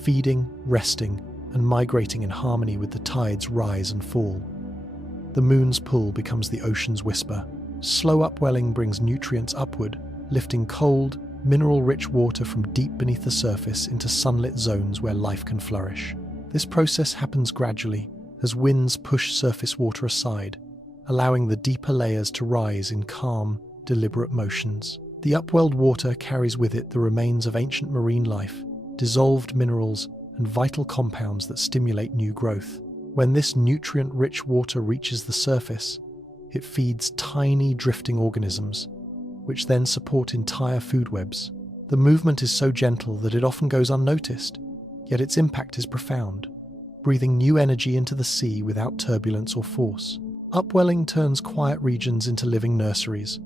feeding, resting, and migrating in harmony with the tide's rise and fall. The moon's pull becomes the ocean's whisper. Slow upwelling brings nutrients upward, lifting cold, mineral-rich water from deep beneath the surface into sunlit zones where life can flourish. This process happens gradually, as winds push surface water aside, allowing the deeper layers to rise in calm, deliberate motions. The upwelled water carries with it the remains of ancient marine life, dissolved minerals, and vital compounds that stimulate new growth. When this nutrient-rich water reaches the surface, it feeds tiny drifting organisms, which then support entire food webs. The movement is so gentle that it often goes unnoticed, yet its impact is profound, breathing new energy into the sea without turbulence or force. Upwelling turns quiet regions into living nurseries.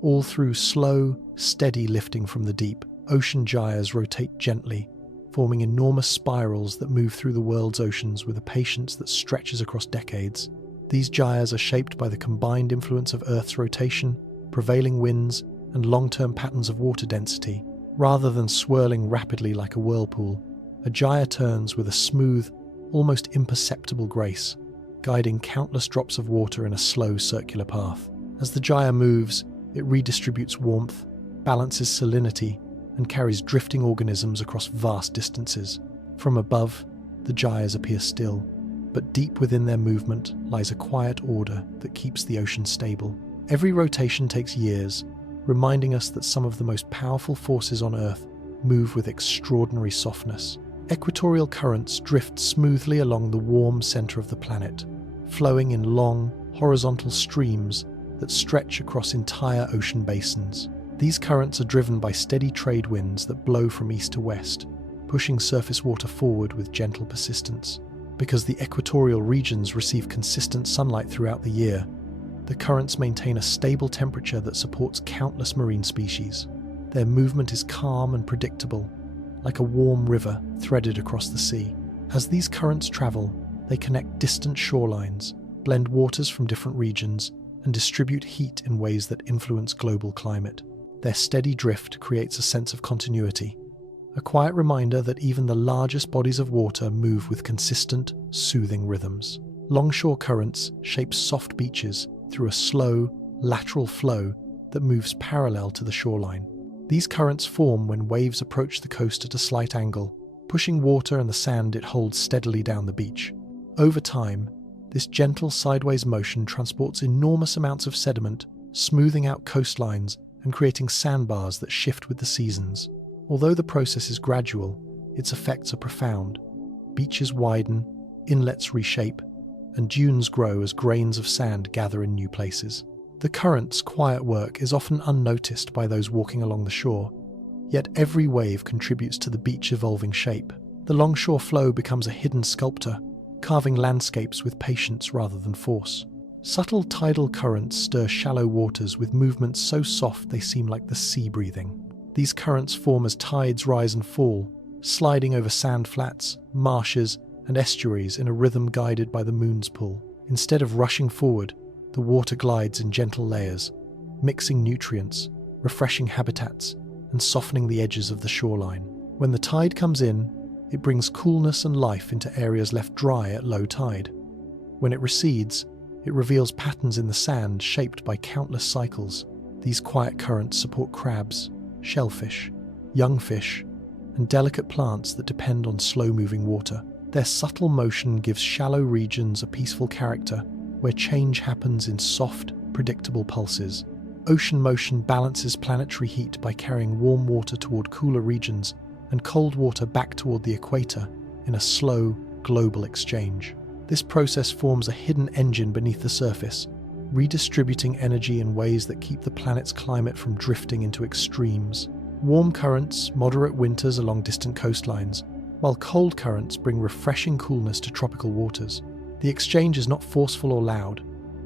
All through slow, steady lifting from the deep, ocean gyres rotate gently, forming enormous spirals that move through the world's oceans with a patience that stretches across decades. These gyres are shaped by the combined influence of Earth's rotation, prevailing winds, and long-term patterns of water density. Rather than swirling rapidly like a whirlpool, a gyre turns with a smooth, almost imperceptible grace, guiding countless drops of water in a slow circular path. As the gyre moves, it redistributes warmth, balances salinity, and carries drifting organisms across vast distances. From above, the gyres appear still, but deep within their movement lies a quiet order that keeps the ocean stable. Every rotation takes years, reminding us that some of the most powerful forces on Earth move with extraordinary softness. Equatorial currents drift smoothly along the warm center of the planet, flowing in long, horizontal streams that stretch across entire ocean basins. These currents are driven by steady trade winds that blow from east to west, pushing surface water forward with gentle persistence. Because the equatorial regions receive consistent sunlight throughout the year, the currents maintain a stable temperature that supports countless marine species. Their movement is calm and predictable, like a warm river threaded across the sea. As these currents travel, they connect distant shorelines, blend waters from different regions, and distribute heat in ways that influence global climate. Their steady drift creates a sense of continuity, a quiet reminder that even the largest bodies of water move with consistent, soothing rhythms. Longshore currents shape soft beaches through a slow, lateral flow that moves parallel to the shoreline. These currents form when waves approach the coast at a slight angle, pushing water and the sand it holds steadily down the beach. Over time, this gentle sideways motion transports enormous amounts of sediment, smoothing out coastlines and creating sandbars that shift with the seasons. Although the process is gradual, its effects are profound. Beaches widen, inlets reshape, and dunes grow as grains of sand gather in new places. The current's quiet work is often unnoticed by those walking along the shore, yet every wave contributes to the beach evolving shape. The longshore flow becomes a hidden sculptor, carving landscapes with patience rather than force. Subtle tidal currents stir shallow waters with movements so soft they seem like the sea breathing. These currents form as tides rise and fall, sliding over sand flats, marshes, and estuaries in a rhythm guided by the moon's pull. Instead of rushing forward, the water glides in gentle layers, mixing nutrients, refreshing habitats, and softening the edges of the shoreline. When the tide comes in, it brings coolness and life into areas left dry at low tide. When it recedes, it reveals patterns in the sand shaped by countless cycles. These quiet currents support crabs, shellfish, young fish, and delicate plants that depend on slow-moving water. Their subtle motion gives shallow regions a peaceful character, where change happens in soft, predictable pulses. Ocean motion balances planetary heat by carrying warm water toward cooler regions and cold water back toward the equator in a slow, global exchange. This process forms a hidden engine beneath the surface, redistributing energy in ways that keep the planet's climate from drifting into extremes. Warm currents, moderate winters along distant coastlines, while cold currents bring refreshing coolness to tropical waters. The exchange is not forceful or loud.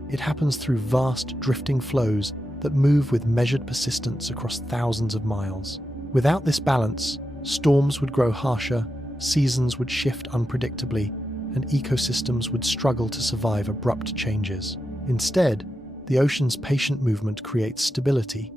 It happens through vast, drifting flows that move with measured persistence across thousands of miles. Without this balance, storms would grow harsher, seasons would shift unpredictably, and ecosystems would struggle to survive abrupt changes. Instead, the ocean's patient movement creates stability,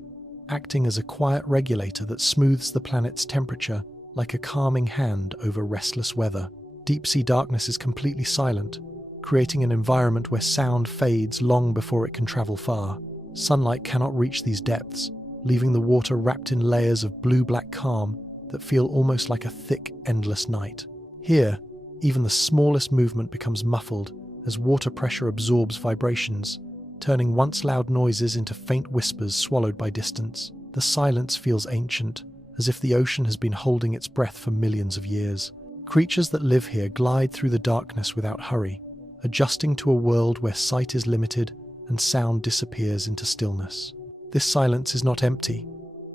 acting as a quiet regulator that smooths the planet's temperature like a calming hand over restless weather. Deep-sea darkness is completely silent, creating an environment where sound fades long before it can travel far. Sunlight cannot reach these depths, leaving the water wrapped in layers of blue-black calm that feel almost like a thick, endless night. Here, even the smallest movement becomes muffled as water pressure absorbs vibrations, turning once loud noises into faint whispers swallowed by distance. The silence feels ancient, as if the ocean has been holding its breath for millions of years. Creatures that live here glide through the darkness without hurry, adjusting to a world where sight is limited and sound disappears into stillness. This silence is not empty.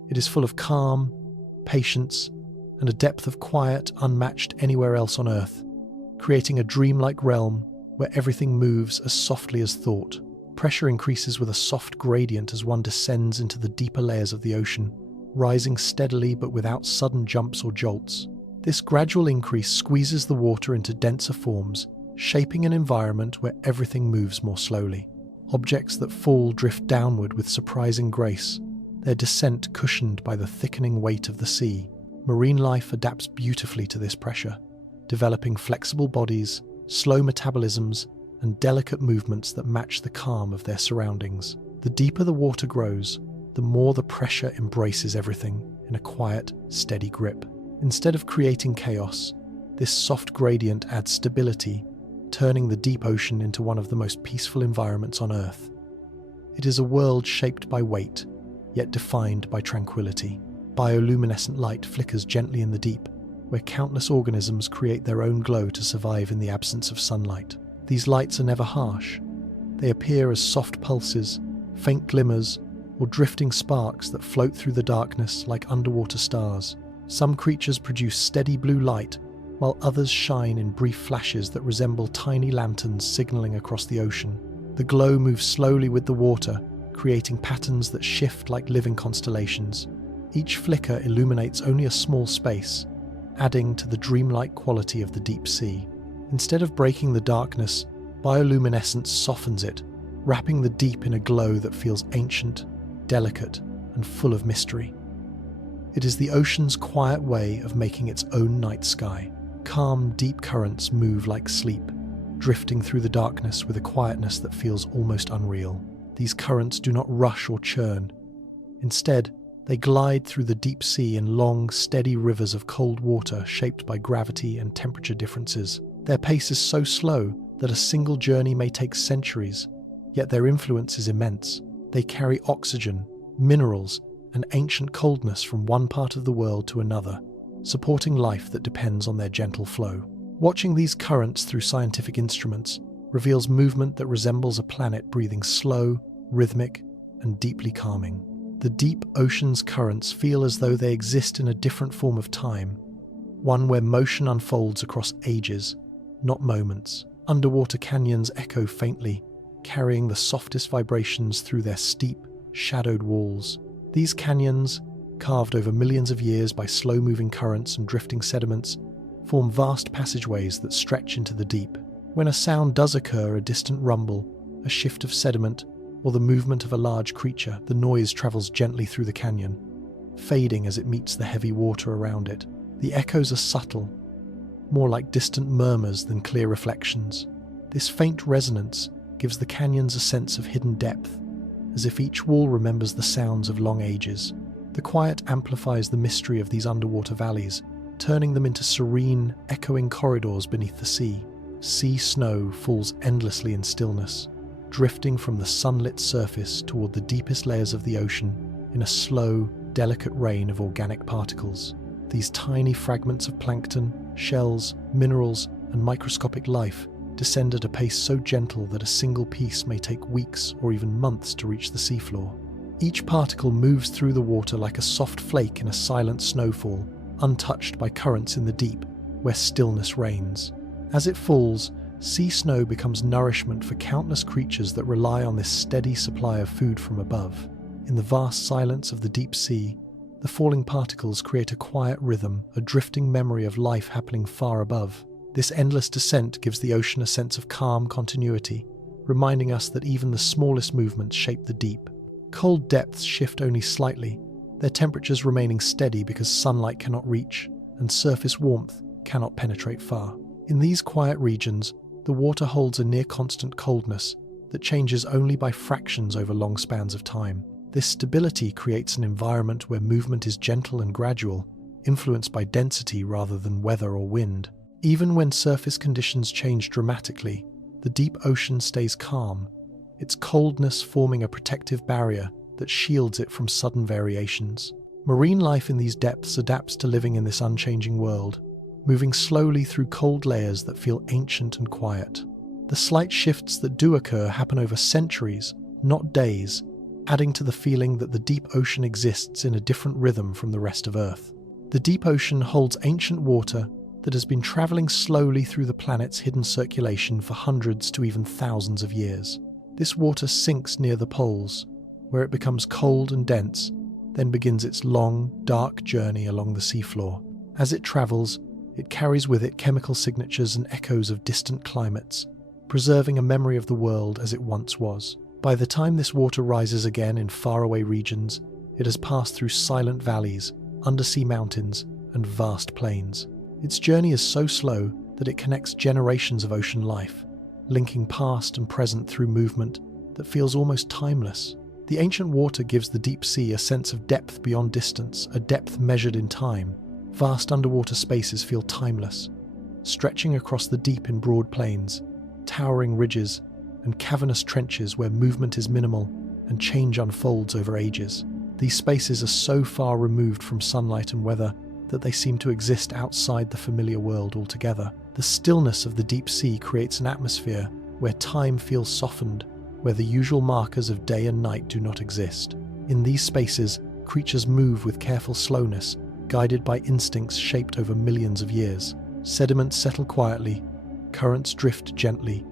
It is full of calm, patience, and a depth of quiet unmatched anywhere else on Earth, creating a dreamlike realm where everything moves as softly as thought. Pressure increases with a soft gradient as one descends into the deeper layers of the ocean, rising steadily but without sudden jumps or jolts. This gradual increase squeezes the water into denser forms, shaping an environment where everything moves more slowly. Objects that fall drift downward with surprising grace, their descent cushioned by the thickening weight of the sea. Marine life adapts beautifully to this pressure, developing flexible bodies, slow metabolisms, and delicate movements that match the calm of their surroundings. The deeper the water grows, the more the pressure embraces everything in a quiet, steady grip. Instead of creating chaos, this soft gradient adds stability, turning the deep ocean into one of the most peaceful environments on Earth. It is a world shaped by weight, yet defined by tranquility. Bioluminescent light flickers gently in the deep, where countless organisms create their own glow to survive in the absence of sunlight. These lights are never harsh. They appear as soft pulses, faint glimmers, or drifting sparks that float through the darkness like underwater stars. Some creatures produce steady blue light, while others shine in brief flashes that resemble tiny lanterns signaling across the ocean. The glow moves slowly with the water, creating patterns that shift like living constellations. Each flicker illuminates only a small space, adding to the dreamlike quality of the deep sea. Instead of breaking the darkness, bioluminescence softens it, wrapping the deep in a glow that feels ancient, delicate, and full of mystery. It is the ocean's quiet way of making its own night sky. Calm, deep currents move like sleep, drifting through the darkness with a quietness that feels almost unreal. These currents do not rush or churn. Instead, they glide through the deep sea in long, steady rivers of cold water shaped by gravity and temperature differences. Their pace is so slow that a single journey may take centuries, yet their influence is immense. They carry oxygen, minerals, and ancient coldness from one part of the world to another, supporting life that depends on their gentle flow. Watching these currents through scientific instruments reveals movement that resembles a planet breathing slow, rhythmic, and deeply calming. The deep ocean's currents feel as though they exist in a different form of time, one where motion unfolds across ages, not moments. Underwater canyons echo faintly, carrying the softest vibrations through their steep, shadowed walls. These canyons, carved over millions of years by slow-moving currents and drifting sediments, form vast passageways that stretch into the deep. When a sound does occur, a distant rumble, a shift of sediment, or the movement of a large creature, the noise travels gently through the canyon, fading as it meets the heavy water around it. The echoes are subtle, more like distant murmurs than clear reflections. This faint resonance gives the canyons a sense of hidden depth, as if each wall remembers the sounds of long ages. The quiet amplifies the mystery of these underwater valleys, turning them into serene, echoing corridors beneath the sea. Sea snow falls endlessly in stillness, drifting from the sunlit surface toward the deepest layers of the ocean in a slow, delicate rain of organic particles. These tiny fragments of plankton, shells, minerals, and microscopic life descend at a pace so gentle that a single piece may take weeks or even months to reach the seafloor. Each particle moves through the water like a soft flake in a silent snowfall, untouched by currents in the deep, where stillness reigns. As it falls, sea snow becomes nourishment for countless creatures that rely on this steady supply of food from above. In the vast silence of the deep sea, the falling particles create a quiet rhythm, a drifting memory of life happening far above. This endless descent gives the ocean a sense of calm continuity, reminding us that even the smallest movements shape the deep. Cold depths shift only slightly, their temperatures remaining steady because sunlight cannot reach and surface warmth cannot penetrate far. In these quiet regions, the water holds a near-constant coldness that changes only by fractions over long spans of time. This stability creates an environment where movement is gentle and gradual, influenced by density rather than weather or wind. Even when surface conditions change dramatically, the deep ocean stays calm, its coldness forming a protective barrier that shields it from sudden variations. Marine life in these depths adapts to living in this unchanging world, moving slowly through cold layers that feel ancient and quiet. The slight shifts that do occur happen over centuries, not days, adding to the feeling that the deep ocean exists in a different rhythm from the rest of Earth. The deep ocean holds ancient water that has been traveling slowly through the planet's hidden circulation for hundreds to even thousands of years. This water sinks near the poles, where it becomes cold and dense, then begins its long, dark journey along the seafloor. As it travels, it carries with it chemical signatures and echoes of distant climates, preserving a memory of the world as it once was. By the time this water rises again in faraway regions, it has passed through silent valleys, undersea mountains, and vast plains. Its journey is so slow that it connects generations of ocean life, linking past and present through movement that feels almost timeless. The ancient water gives the deep sea a sense of depth beyond distance, a depth measured in time. Vast underwater spaces feel timeless, stretching across the deep in broad plains, towering ridges, and cavernous trenches where movement is minimal and change unfolds over ages. These spaces are so far removed from sunlight and weather that they seem to exist outside the familiar world altogether. The stillness of the deep sea creates an atmosphere where time feels softened, where the usual markers of day and night do not exist. In these spaces, creatures move with careful slowness, guided by instincts shaped over millions of years. Sediments settle quietly, currents drift gently,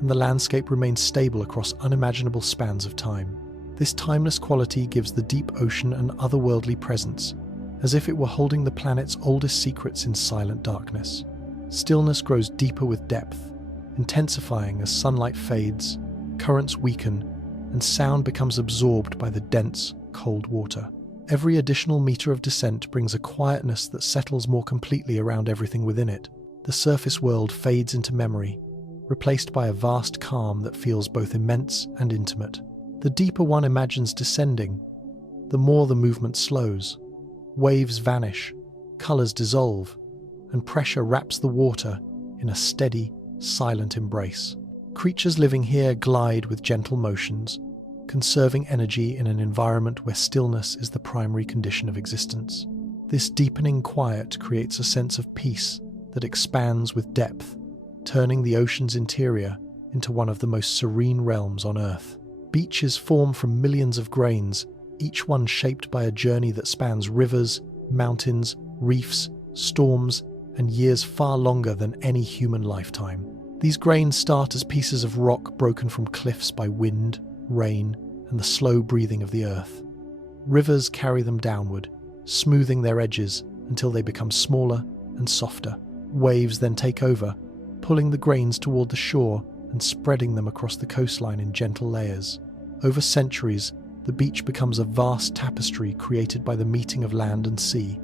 and the landscape remains stable across unimaginable spans of time. This timeless quality gives the deep ocean an otherworldly presence, as if it were holding the planet's oldest secrets in silent darkness. Stillness grows deeper with depth, intensifying as sunlight fades, currents weaken, and sound becomes absorbed by the dense, cold water. Every additional meter of descent brings a quietness that settles more completely around everything within it. The surface world fades into memory, replaced by a vast calm that feels both immense and intimate. The deeper one imagines descending, the more the movement slows. Waves vanish, colors dissolve, and pressure wraps the water in a steady, silent embrace. Creatures living here glide with gentle motions, conserving energy in an environment where stillness is the primary condition of existence. This deepening quiet creates a sense of peace that expands with depth, turning the ocean's interior into one of the most serene realms on Earth. Beaches form from millions of grains, each one shaped by a journey that spans rivers, mountains, reefs, storms, and years far longer than any human lifetime. These grains start as pieces of rock broken from cliffs by wind, rain, and the slow breathing of the earth. Rivers carry them downward, smoothing their edges until they become smaller and softer. Waves then take over, pulling the grains toward the shore and spreading them across the coastline in gentle layers. Over centuries, the beach becomes a vast tapestry created by the meeting of land and sea,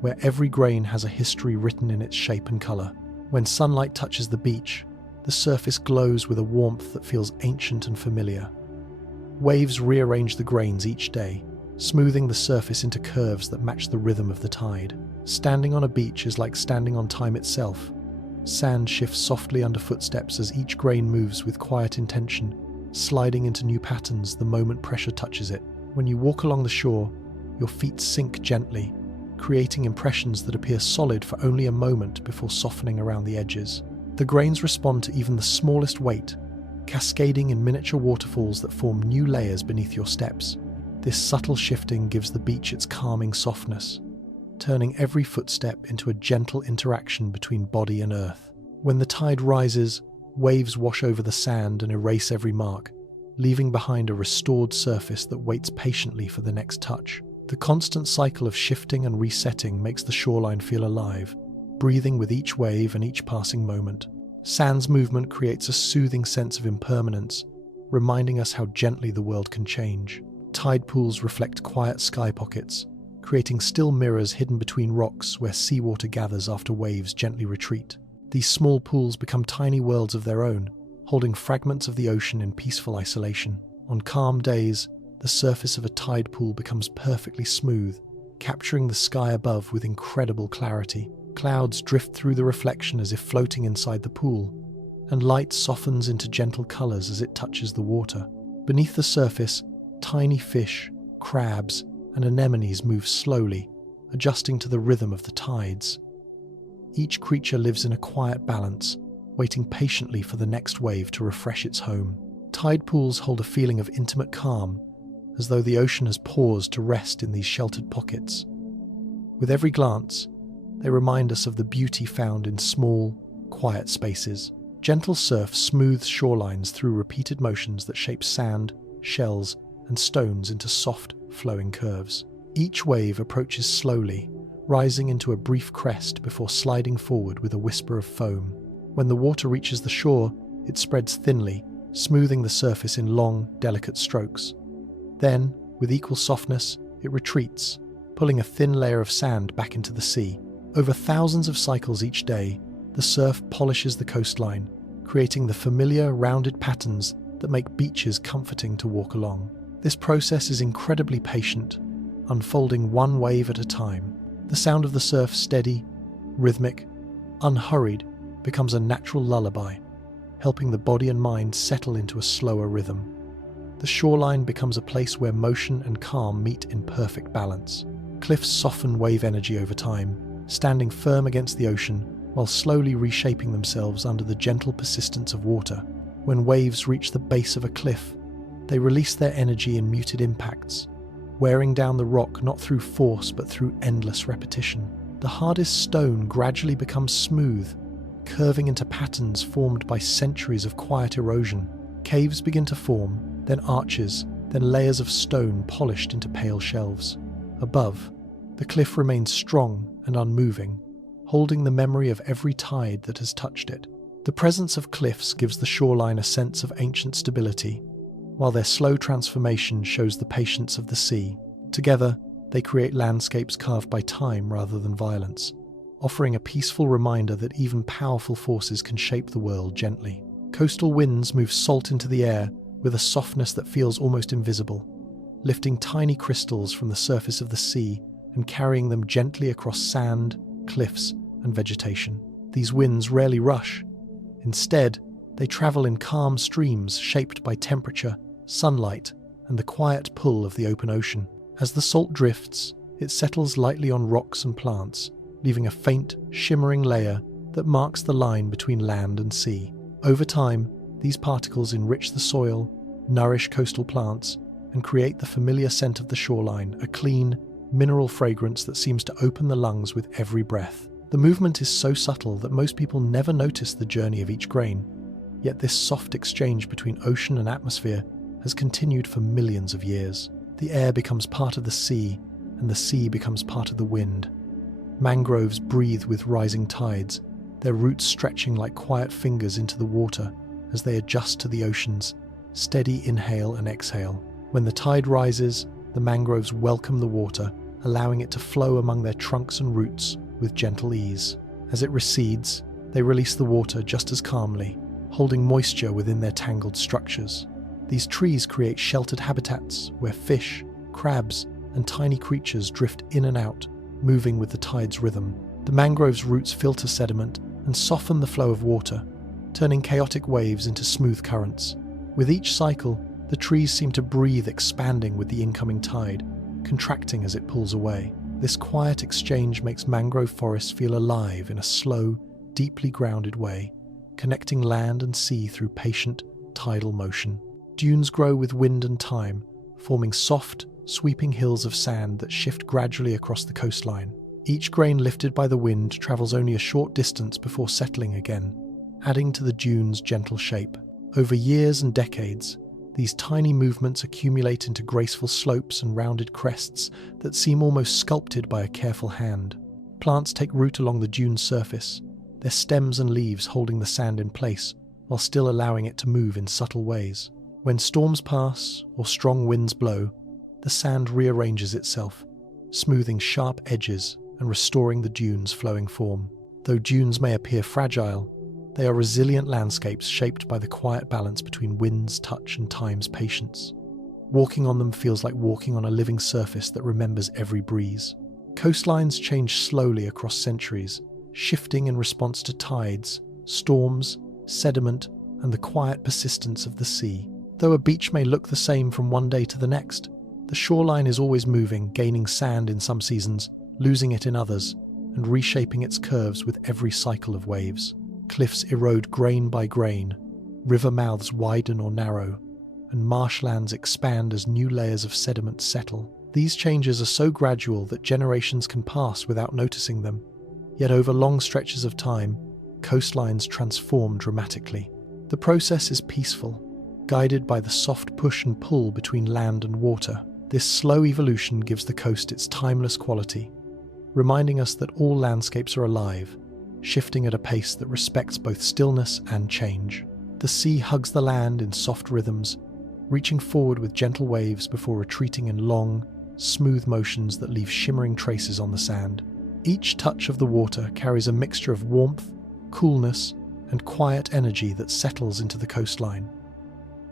where every grain has a history written in its shape and color. When sunlight touches the beach, the surface glows with a warmth that feels ancient and familiar. Waves rearrange the grains each day, smoothing the surface into curves that match the rhythm of the tide. Standing on a beach is like standing on time itself. Sand shifts softly under footsteps as each grain moves with quiet intention, sliding into new patterns the moment pressure touches it. When you walk along the shore, your feet sink gently, creating impressions that appear solid for only a moment before softening around the edges. The grains respond to even the smallest weight, cascading in miniature waterfalls that form new layers beneath your steps. This subtle shifting gives the beach its calming softness, turning every footstep into a gentle interaction between body and earth. When the tide rises, waves wash over the sand and erase every mark, leaving behind a restored surface that waits patiently for the next touch. The constant cycle of shifting and resetting makes the shoreline feel alive, breathing with each wave and each passing moment. Sand's movement creates a soothing sense of impermanence, reminding us how gently the world can change. Tide pools reflect quiet sky pockets, creating still mirrors hidden between rocks where seawater gathers after waves gently retreat. These small pools become tiny worlds of their own, holding fragments of the ocean in peaceful isolation. On calm days, the surface of a tide pool becomes perfectly smooth, capturing the sky above with incredible clarity. Clouds drift through the reflection as if floating inside the pool, and light softens into gentle colors as it touches the water. Beneath the surface, tiny fish, crabs, and anemones move slowly, adjusting to the rhythm of the tides. Each creature lives in a quiet balance, waiting patiently for the next wave to refresh its home. Tide pools hold a feeling of intimate calm, as though the ocean has paused to rest in these sheltered pockets. With every glance, they remind us of the beauty found in small, quiet spaces. Gentle surf smooths shorelines through repeated motions that shape sand, shells, and stones into soft, flowing curves. Each wave approaches slowly, rising into a brief crest before sliding forward with a whisper of foam. When the water reaches the shore, it spreads thinly, smoothing the surface in long, delicate strokes. Then, with equal softness, it retreats, pulling a thin layer of sand back into the sea. Over thousands of cycles each day, the surf polishes the coastline, creating the familiar, rounded patterns that make beaches comforting to walk along. This process is incredibly patient, unfolding one wave at a time. The sound of the surf, steady, rhythmic, unhurried, becomes a natural lullaby, helping the body and mind settle into a slower rhythm. The shoreline becomes a place where motion and calm meet in perfect balance. Cliffs soften wave energy over time, standing firm against the ocean while slowly reshaping themselves under the gentle persistence of water. When waves reach the base of a cliff, they release their energy in muted impacts, wearing down the rock not through force but through endless repetition. The hardest stone gradually becomes smooth, curving into patterns formed by centuries of quiet erosion. Caves begin to form, then arches, then layers of stone polished into pale shelves. Above, the cliff remains strong and unmoving, holding the memory of every tide that has touched it. The presence of cliffs gives the shoreline a sense of ancient stability, while their slow transformation shows the patience of the sea. Together, they create landscapes carved by time rather than violence, offering a peaceful reminder that even powerful forces can shape the world gently. Coastal winds move salt into the air with a softness that feels almost invisible, lifting tiny crystals from the surface of the sea and carrying them gently across sand, cliffs, and vegetation. These winds rarely rush. Instead, they travel in calm streams shaped by temperature, sunlight, and the quiet pull of the open ocean. As the salt drifts, it settles lightly on rocks and plants, leaving a faint, shimmering layer that marks the line between land and sea. Over time, these particles enrich the soil, nourish coastal plants, and create the familiar scent of the shoreline, a clean, mineral fragrance that seems to open the lungs with every breath. The movement is so subtle that most people never notice the journey of each grain, yet this soft exchange between ocean and atmosphere has continued for millions of years. The air becomes part of the sea, and the sea becomes part of the wind. Mangroves breathe with rising tides, their roots stretching like quiet fingers into the water as they adjust to the ocean's steady inhale and exhale. When the tide rises, the mangroves welcome the water, allowing it to flow among their trunks and roots with gentle ease. As it recedes, they release the water just as calmly, holding moisture within their tangled structures. These trees create sheltered habitats where fish, crabs, and tiny creatures drift in and out, moving with the tide's rhythm. The mangrove's roots filter sediment and soften the flow of water, turning chaotic waves into smooth currents. With each cycle, the trees seem to breathe, expanding with the incoming tide, contracting as it pulls away. This quiet exchange makes mangrove forests feel alive in a slow, deeply grounded way, connecting land and sea through patient, tidal motion. Dunes grow with wind and time, forming soft, sweeping hills of sand that shift gradually across the coastline. Each grain lifted by the wind travels only a short distance before settling again, adding to the dune's gentle shape. Over years and decades, these tiny movements accumulate into graceful slopes and rounded crests that seem almost sculpted by a careful hand. Plants take root along the dune's surface, their stems and leaves holding the sand in place while still allowing it to move in subtle ways. When storms pass or strong winds blow, the sand rearranges itself, smoothing sharp edges and restoring the dune's flowing form. Though dunes may appear fragile, they are resilient landscapes shaped by the quiet balance between wind's touch and time's patience. Walking on them feels like walking on a living surface that remembers every breeze. Coastlines change slowly across centuries, shifting in response to tides, storms, sediment, and the quiet persistence of the sea. Though a beach may look the same from one day to the next, the shoreline is always moving, gaining sand in some seasons, losing it in others, and reshaping its curves with every cycle of waves. Cliffs erode grain by grain, river mouths widen or narrow, and marshlands expand as new layers of sediment settle. These changes are so gradual that generations can pass without noticing them, yet over long stretches of time, coastlines transform dramatically. The process is peaceful, guided by the soft push and pull between land and water. This slow evolution gives the coast its timeless quality, reminding us that all landscapes are alive, shifting at a pace that respects both stillness and change. The sea hugs the land in soft rhythms, reaching forward with gentle waves before retreating in long, smooth motions that leave shimmering traces on the sand. Each touch of the water carries a mixture of warmth, coolness, and quiet energy that settles into the coastline.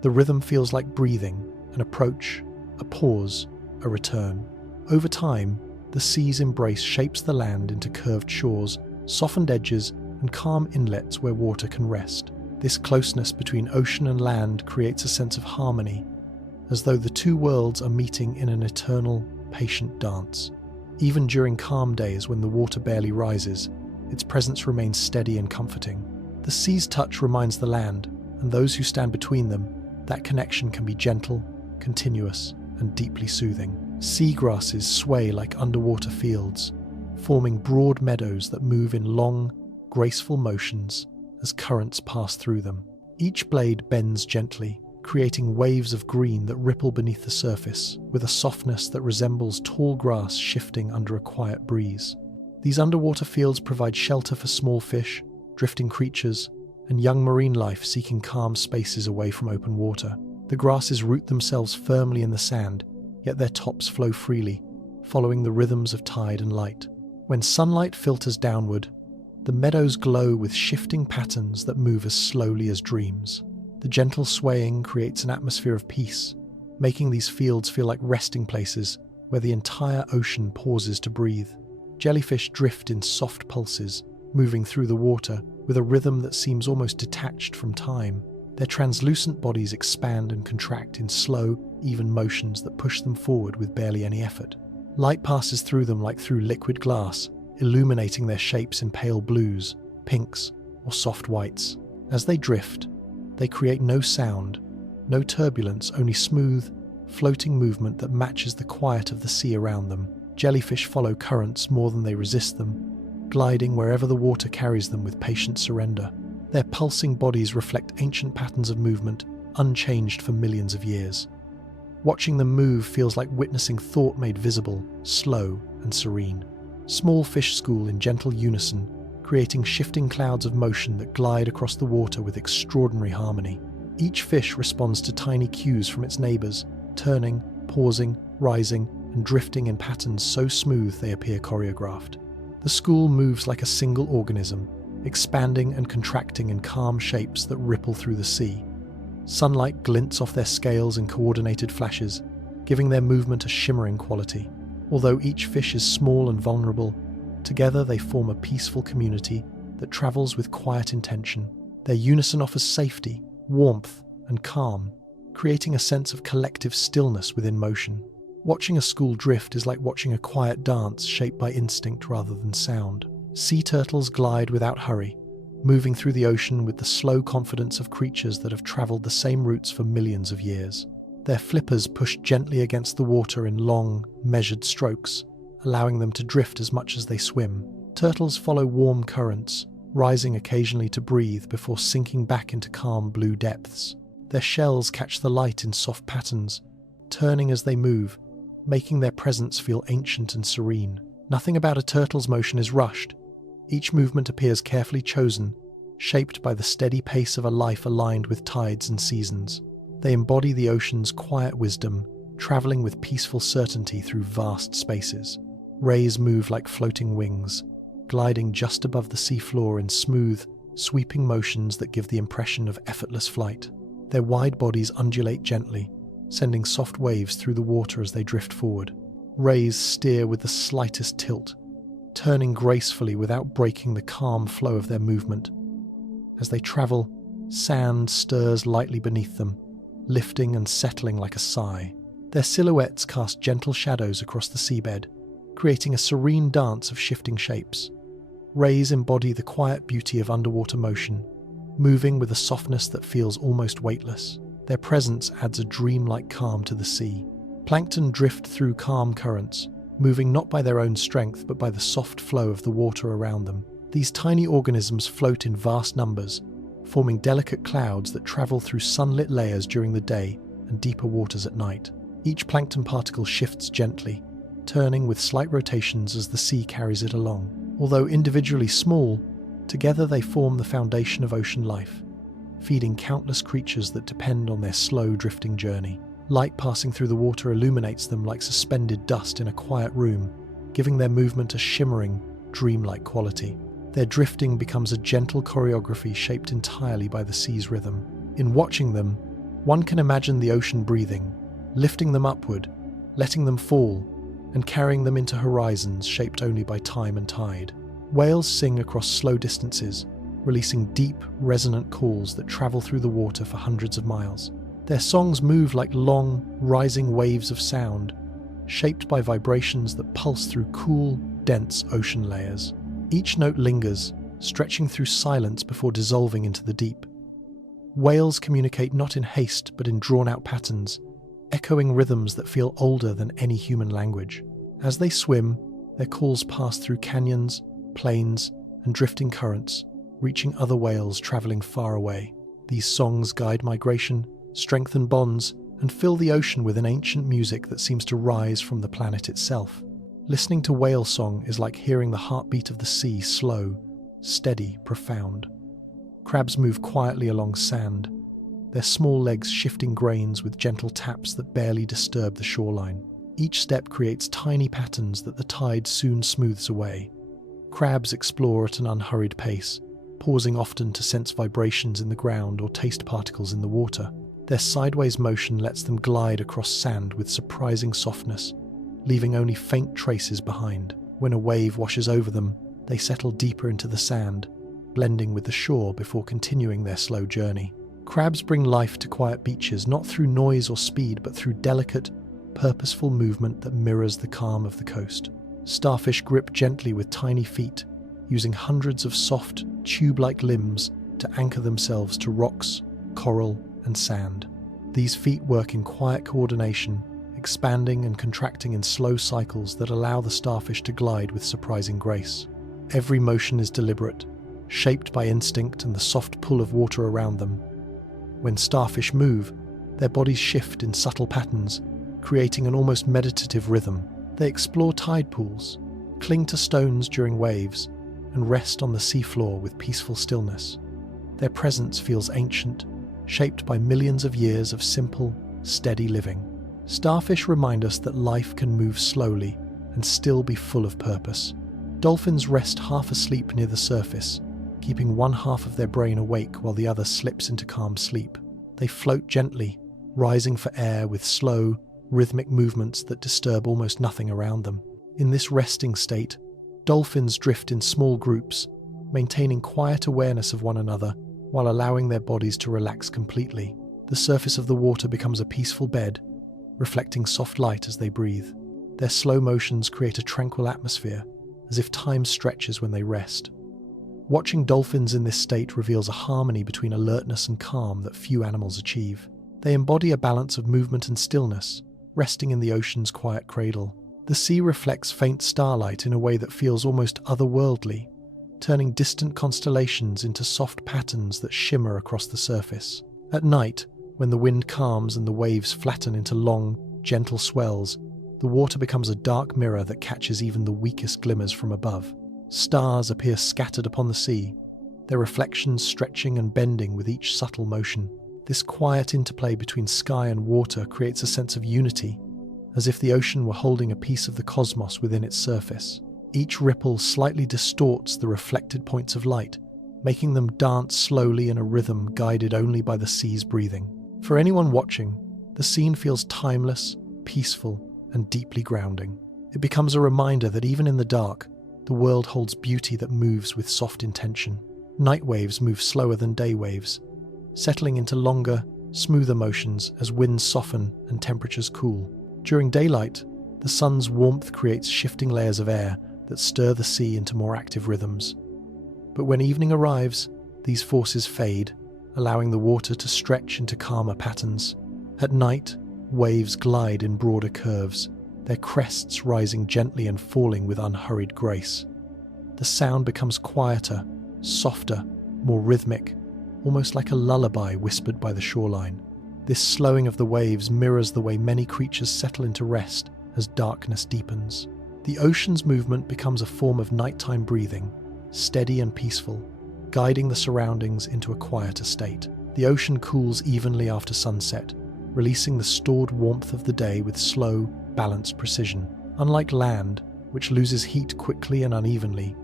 The rhythm feels like breathing, an approach, a pause, a return. Over time, the sea's embrace shapes the land into curved shores, softened edges, and calm inlets where water can rest. This closeness between ocean and land creates a sense of harmony, as though the two worlds are meeting in an eternal, patient dance. Even during calm days when the water barely rises, its presence remains steady and comforting. The sea's touch reminds the land, and those who stand between them, that connection can be gentle, continuous, and deeply soothing. Seagrasses sway like underwater fields, forming broad meadows that move in long, graceful motions as currents pass through them. Each blade bends gently, creating waves of green that ripple beneath the surface, with a softness that resembles tall grass shifting under a quiet breeze. These underwater fields provide shelter for small fish, drifting creatures, and young marine life seeking calm spaces away from open water. The grasses root themselves firmly in the sand, yet their tops flow freely, following the rhythms of tide and light. When sunlight filters downward, the meadows glow with shifting patterns that move as slowly as dreams. The gentle swaying creates an atmosphere of peace, making these fields feel like resting places where the entire ocean pauses to breathe. Jellyfish drift in soft pulses, moving through the water with a rhythm that seems almost detached from time. Their translucent bodies expand and contract in slow, even motions that push them forward with barely any effort. Light passes through them like through liquid glass, illuminating their shapes in pale blues, pinks, or soft whites. As they drift, they create no sound, no turbulence, only smooth, floating movement that matches the quiet of the sea around them. Jellyfish follow currents more than they resist them, gliding wherever the water carries them with patient surrender. Their pulsing bodies reflect ancient patterns of movement, unchanged for millions of years. Watching them move feels like witnessing thought made visible, slow and serene. Small fish school in gentle unison, creating shifting clouds of motion that glide across the water with extraordinary harmony. Each fish responds to tiny cues from its neighbours, turning, pausing, rising, and drifting in patterns so smooth they appear choreographed. The school moves like a single organism, expanding and contracting in calm shapes that ripple through the sea. Sunlight glints off their scales in coordinated flashes, giving their movement a shimmering quality. Although each fish is small and vulnerable, together they form a peaceful community that travels with quiet intention. Their unison offers safety, warmth, and calm, creating a sense of collective stillness within motion. Watching a school drift is like watching a quiet dance shaped by instinct rather than sound. Sea turtles glide without hurry, moving through the ocean with the slow confidence of creatures that have travelled the same routes for millions of years. Their flippers push gently against the water in long, measured strokes, allowing them to drift as much as they swim. Turtles follow warm currents, rising occasionally to breathe before sinking back into calm blue depths. Their shells catch the light in soft patterns, turning as they move, making their presence feel ancient and serene. Nothing about a turtle's motion is rushed. Each movement appears carefully chosen, shaped by the steady pace of a life aligned with tides and seasons. They embody the ocean's quiet wisdom, travelling with peaceful certainty through vast spaces. Rays move like floating wings, gliding just above the seafloor in smooth, sweeping motions that give the impression of effortless flight. Their wide bodies undulate gently, sending soft waves through the water as they drift forward. Rays steer with the slightest tilt, turning gracefully without breaking the calm flow of their movement. As they travel, sand stirs lightly beneath them, lifting and settling like a sigh. Their silhouettes cast gentle shadows across the seabed, creating a serene dance of shifting shapes. Rays embody the quiet beauty of underwater motion, moving with a softness that feels almost weightless. Their presence adds a dreamlike calm to the sea. Plankton drift through calm currents, moving not by their own strength but by the soft flow of the water around them. These tiny organisms float in vast numbers, forming delicate clouds that travel through sunlit layers during the day and deeper waters at night. Each plankton particle shifts gently, turning with slight rotations as the sea carries it along. Although individually small, together they form the foundation of ocean life, feeding countless creatures that depend on their slow drifting journey. Light passing through the water illuminates them like suspended dust in a quiet room, giving their movement a shimmering, dreamlike quality. Their drifting becomes a gentle choreography shaped entirely by the sea's rhythm. In watching them, one can imagine the ocean breathing, lifting them upward, letting them fall, and carrying them into horizons shaped only by time and tide. Whales sing across slow distances, releasing deep, resonant calls that travel through the water for hundreds of miles. Their songs move like long, rising waves of sound, shaped by vibrations that pulse through cool, dense ocean layers. Each note lingers, stretching through silence before dissolving into the deep. Whales communicate not in haste but in drawn-out patterns, echoing rhythms that feel older than any human language. As they swim, their calls pass through canyons, plains, and drifting currents, reaching other whales traveling far away. These songs guide migration, strengthen bonds, and fill the ocean with an ancient music that seems to rise from the planet itself. Listening to whale song is like hearing the heartbeat of the sea, slow, steady, profound. Crabs move quietly along sand, their small legs shifting grains with gentle taps that barely disturb the shoreline. Each step creates tiny patterns that the tide soon smooths away. Crabs explore at an unhurried pace, pausing often to sense vibrations in the ground or taste particles in the water. Their sideways motion lets them glide across sand with surprising softness, leaving only faint traces behind. When a wave washes over them, they settle deeper into the sand, blending with the shore before continuing their slow journey. Crabs bring life to quiet beaches, not through noise or speed, but through delicate, purposeful movement that mirrors the calm of the coast. Starfish grip gently with tiny feet, using hundreds of soft, tube-like limbs to anchor themselves to rocks, coral, and sand. These feet work in quiet coordination, expanding and contracting in slow cycles that allow the starfish to glide with surprising grace. Every motion is deliberate, shaped by instinct and the soft pull of water around them. When starfish move, their bodies shift in subtle patterns, creating an almost meditative rhythm. They explore tide pools, cling to stones during waves, and rest on the seafloor with peaceful stillness. Their presence feels ancient, shaped by millions of years of simple, steady living. Starfish remind us that life can move slowly and still be full of purpose. Dolphins rest half asleep near the surface, keeping one half of their brain awake while the other slips into calm sleep. They float gently, rising for air with slow, rhythmic movements that disturb almost nothing around them. In this resting state, dolphins drift in small groups, maintaining quiet awareness of one another while allowing their bodies to relax completely. The surface of the water becomes a peaceful bed, reflecting soft light as they breathe. Their slow motions create a tranquil atmosphere, as if time stretches when they rest. Watching dolphins in this state reveals a harmony between alertness and calm that few animals achieve. They embody a balance of movement and stillness, resting in the ocean's quiet cradle. The sea reflects faint starlight in a way that feels almost otherworldly, turning distant constellations into soft patterns that shimmer across the surface. At night, when the wind calms and the waves flatten into long, gentle swells, the water becomes a dark mirror that catches even the weakest glimmers from above. Stars appear scattered upon the sea, their reflections stretching and bending with each subtle motion. This quiet interplay between sky and water creates a sense of unity, as if the ocean were holding a piece of the cosmos within its surface. Each ripple slightly distorts the reflected points of light, making them dance slowly in a rhythm guided only by the sea's breathing. For anyone watching, the scene feels timeless, peaceful, and deeply grounding. It becomes a reminder that even in the dark, the world holds beauty that moves with soft intention. Night waves move slower than day waves, settling into longer, smoother motions as winds soften and temperatures cool. During daylight, the sun's warmth creates shifting layers of air that stir the sea into more active rhythms. But when evening arrives, these forces fade, allowing the water to stretch into calmer patterns. At night, waves glide in broader curves, their crests rising gently and falling with unhurried grace. The sound becomes quieter, softer, more rhythmic, almost like a lullaby whispered by the shoreline. This slowing of the waves mirrors the way many creatures settle into rest as darkness deepens. The ocean's movement becomes a form of nighttime breathing, steady and peaceful, guiding the surroundings into a quieter state. The ocean cools evenly after sunset, releasing the stored warmth of the day with slow, balanced precision. Unlike land, which loses heat quickly and unevenly,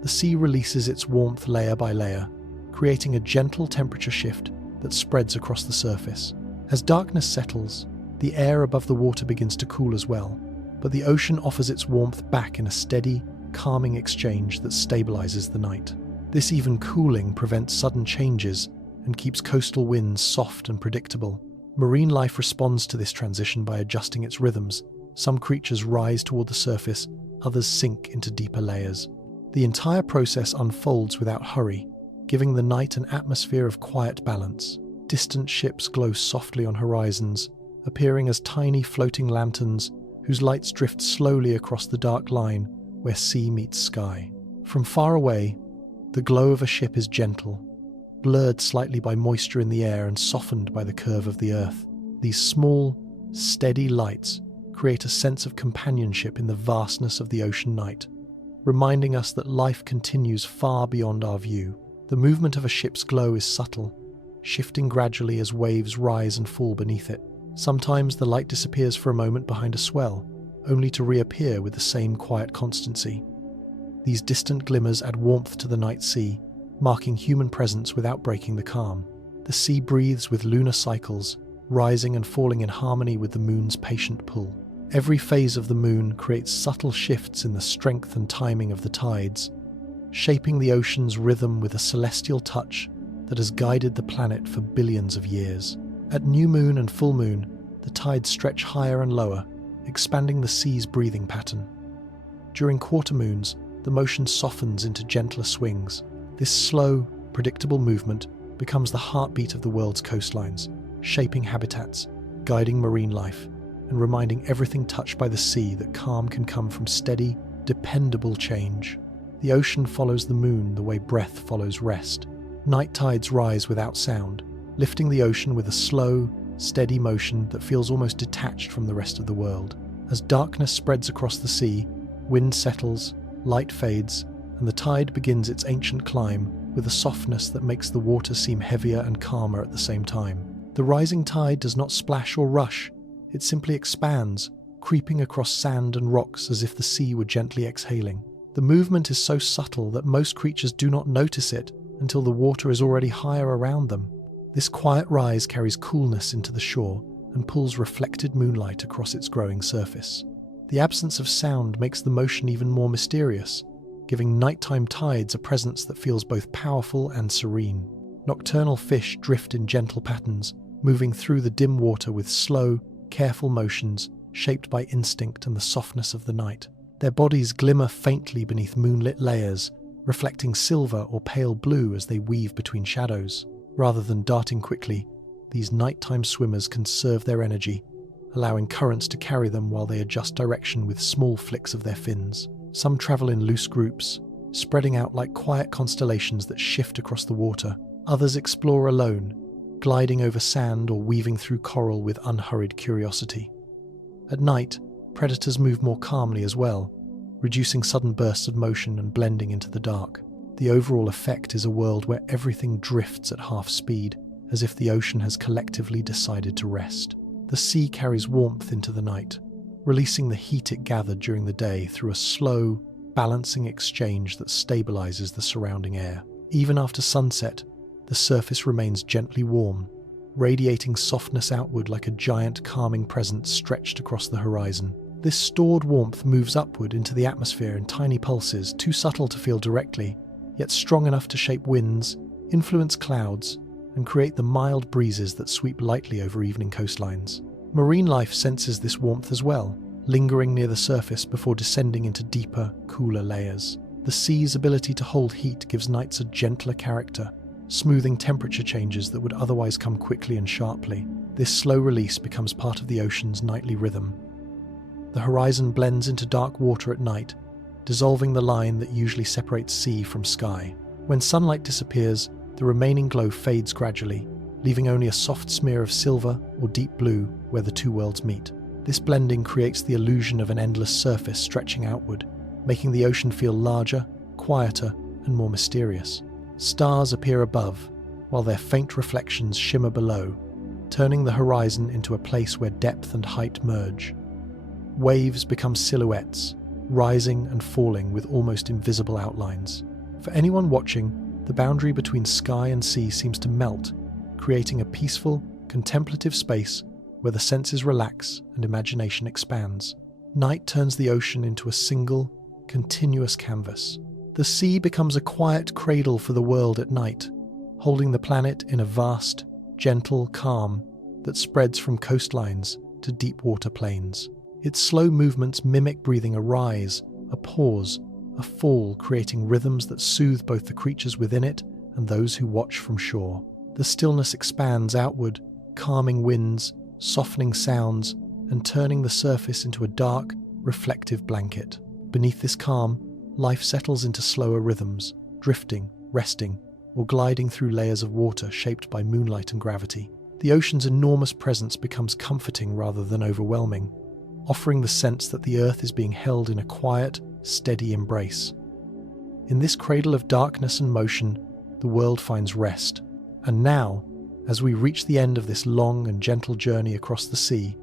the sea releases its warmth layer by layer, creating a gentle temperature shift that spreads across the surface. As darkness settles, the air above the water begins to cool as well, but the ocean offers its warmth back in a steady, calming exchange that stabilizes the night. This even cooling prevents sudden changes and keeps coastal winds soft and predictable. Marine life responds to this transition by adjusting its rhythms. Some creatures rise toward the surface, others sink into deeper layers. The entire process unfolds without hurry, giving the night an atmosphere of quiet balance. Distant ships glow softly on horizons, appearing as tiny floating lanterns whose lights drift slowly across the dark line where sea meets sky. From far away, the glow of a ship is gentle, blurred slightly by moisture in the air and softened by the curve of the earth. These small, steady lights create a sense of companionship in the vastness of the ocean night, reminding us that life continues far beyond our view. The movement of a ship's glow is subtle, shifting gradually as waves rise and fall beneath it. Sometimes the light disappears for a moment behind a swell, only to reappear with the same quiet constancy. These distant glimmers add warmth to the night sea, marking human presence without breaking the calm. The sea breathes with lunar cycles, rising and falling in harmony with the moon's patient pull. Every phase of the moon creates subtle shifts in the strength and timing of the tides, shaping the ocean's rhythm with a celestial touch that has guided the planet for billions of years. At new moon and full moon, the tides stretch higher and lower, expanding the sea's breathing pattern. During quarter moons, the motion softens into gentler swings. This slow, predictable movement becomes the heartbeat of the world's coastlines, shaping habitats, guiding marine life, and reminding everything touched by the sea that calm can come from steady, dependable change. The ocean follows the moon the way breath follows rest. Night tides rise without sound, lifting the ocean with a slow, steady motion that feels almost detached from the rest of the world. As darkness spreads across the sea, wind settles, light fades, and the tide begins its ancient climb with a softness that makes the water seem heavier and calmer at the same time. The rising tide does not splash or rush, it simply expands, creeping across sand and rocks as if the sea were gently exhaling. The movement is so subtle that most creatures do not notice it until the water is already higher around them. This quiet rise carries coolness into the shore and pulls reflected moonlight across its growing surface. The absence of sound makes the motion even more mysterious, giving nighttime tides a presence that feels both powerful and serene. Nocturnal fish drift in gentle patterns, moving through the dim water with slow, careful motions shaped by instinct and the softness of the night. Their bodies glimmer faintly beneath moonlit layers, reflecting silver or pale blue as they weave between shadows. Rather than darting quickly, these nighttime swimmers conserve their energy, allowing currents to carry them while they adjust direction with small flicks of their fins. Some travel in loose groups, spreading out like quiet constellations that shift across the water. Others explore alone, gliding over sand or weaving through coral with unhurried curiosity. At night, predators move more calmly as well, reducing sudden bursts of motion and blending into the dark. The overall effect is a world where everything drifts at half speed, as if the ocean has collectively decided to rest. The sea carries warmth into the night, releasing the heat it gathered during the day through a slow, balancing exchange that stabilizes the surrounding air. Even after sunset, the surface remains gently warm, radiating softness outward like a giant calming presence stretched across the horizon. This stored warmth moves upward into the atmosphere in tiny pulses, too subtle to feel directly, yet strong enough to shape winds, influence clouds, and create the mild breezes that sweep lightly over evening coastlines. Marine life senses this warmth as well, lingering near the surface before descending into deeper, cooler layers. The sea's ability to hold heat gives nights a gentler character, smoothing temperature changes that would otherwise come quickly and sharply. This slow release becomes part of the ocean's nightly rhythm. The horizon blends into dark water at night, dissolving the line that usually separates sea from sky. When sunlight disappears, the remaining glow fades gradually, leaving only a soft smear of silver or deep blue where the two worlds meet. This blending creates the illusion of an endless surface stretching outward, making the ocean feel larger, quieter, and more mysterious. Stars appear above, while their faint reflections shimmer below, turning the horizon into a place where depth and height merge. Waves become silhouettes, rising and falling with almost invisible outlines. For anyone watching, the boundary between sky and sea seems to melt, creating a peaceful, contemplative space where the senses relax and imagination expands. Night turns the ocean into a single, continuous canvas. The sea becomes a quiet cradle for the world at night, holding the planet in a vast, gentle calm that spreads from coastlines to deep water plains. Its slow movements mimic breathing a rise, a pause, a fall, creating rhythms that soothe both the creatures within it and those who watch from shore. The stillness expands outward, calming winds, softening sounds, and turning the surface into a dark, reflective blanket. Beneath this calm, life settles into slower rhythms, drifting, resting, or gliding through layers of water shaped by moonlight and gravity. The ocean's enormous presence becomes comforting rather than overwhelming, offering the sense that the earth is being held in a quiet, steady embrace. In this cradle of darkness and motion, the world finds rest. And now, as we reach the end of this long and gentle journey across the sea,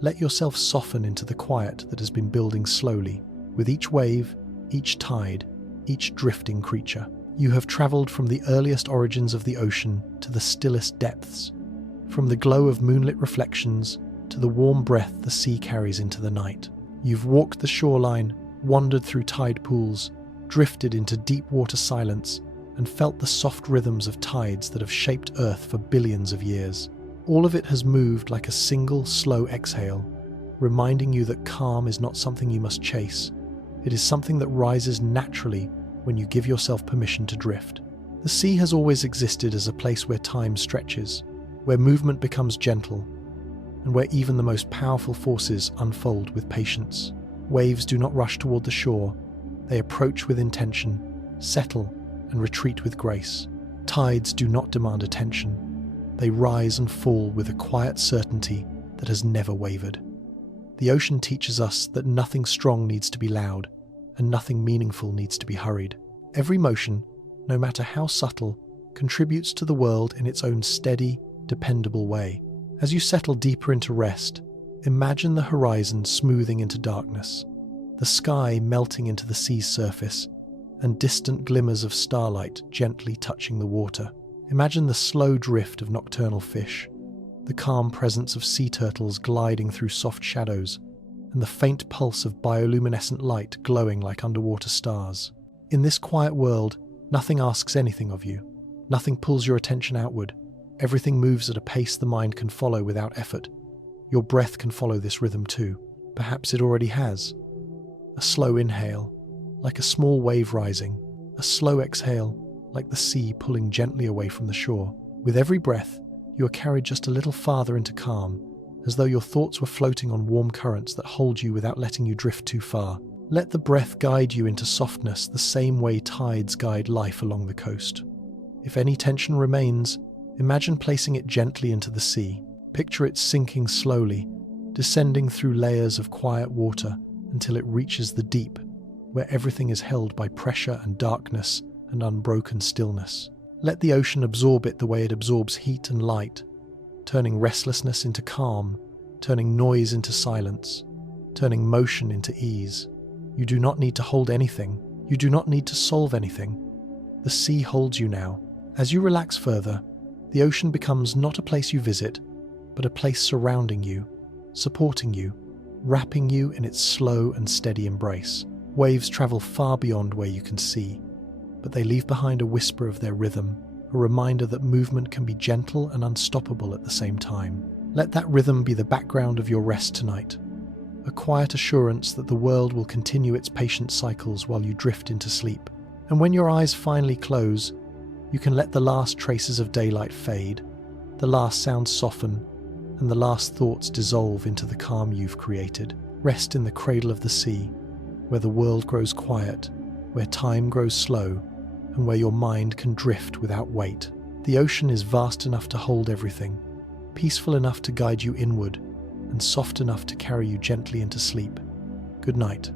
let yourself soften into the quiet that has been building slowly, with each wave, each tide, each drifting creature. You have travelled from the earliest origins of the ocean to the stillest depths, from the glow of moonlit reflections to the warm breath the sea carries into the night. You've walked the shoreline, wandered through tide pools, drifted into deep water silence, and felt the soft rhythms of tides that have shaped Earth for billions of years. All of it has moved like a single, slow exhale, reminding you that calm is not something you must chase. It is something that rises naturally when you give yourself permission to drift. The sea has always existed as a place where time stretches, where movement becomes gentle, and where even the most powerful forces unfold with patience. Waves do not rush toward the shore. They approach with intention, settle, and retreat with grace. Tides do not demand attention. They rise and fall with a quiet certainty that has never wavered. The ocean teaches us that nothing strong needs to be loud, and nothing meaningful needs to be hurried. Every motion, no matter how subtle, contributes to the world in its own steady, dependable way. As you settle deeper into rest, imagine the horizon smoothing into darkness, the sky melting into the sea's surface, and distant glimmers of starlight gently touching the water. Imagine the slow drift of nocturnal fish, the calm presence of sea turtles gliding through soft shadows, and the faint pulse of bioluminescent light glowing like underwater stars. In this quiet world, nothing asks anything of you. Nothing pulls your attention outward. Everything moves at a pace the mind can follow without effort. Your breath can follow this rhythm too. Perhaps it already has. A slow inhale, like a small wave rising. A slow exhale, like the sea pulling gently away from the shore. With every breath, you are carried just a little farther into calm, as though your thoughts were floating on warm currents that hold you without letting you drift too far. Let the breath guide you into softness the same way tides guide life along the coast. If any tension remains, imagine placing it gently into the sea. Picture it sinking slowly, descending through layers of quiet water until it reaches the deep, where everything is held by pressure and darkness and unbroken stillness. Let the ocean absorb it the way it absorbs heat and light, turning restlessness into calm, turning noise into silence, turning motion into ease. You do not need to hold anything. You do not need to solve anything. The sea holds you now. As you relax further, the ocean becomes not a place you visit, but a place surrounding you, supporting you, wrapping you in its slow and steady embrace. Waves travel far beyond where you can see, but they leave behind a whisper of their rhythm, a reminder that movement can be gentle and unstoppable at the same time. Let that rhythm be the background of your rest tonight, a quiet assurance that the world will continue its patient cycles while you drift into sleep. And when your eyes finally close, you can let the last traces of daylight fade, the last sounds soften, and the last thoughts dissolve into the calm you've created. Rest in the cradle of the sea, where the world grows quiet, where time grows slow, and where your mind can drift without weight. The ocean is vast enough to hold everything, peaceful enough to guide you inward, and soft enough to carry you gently into sleep. Good night.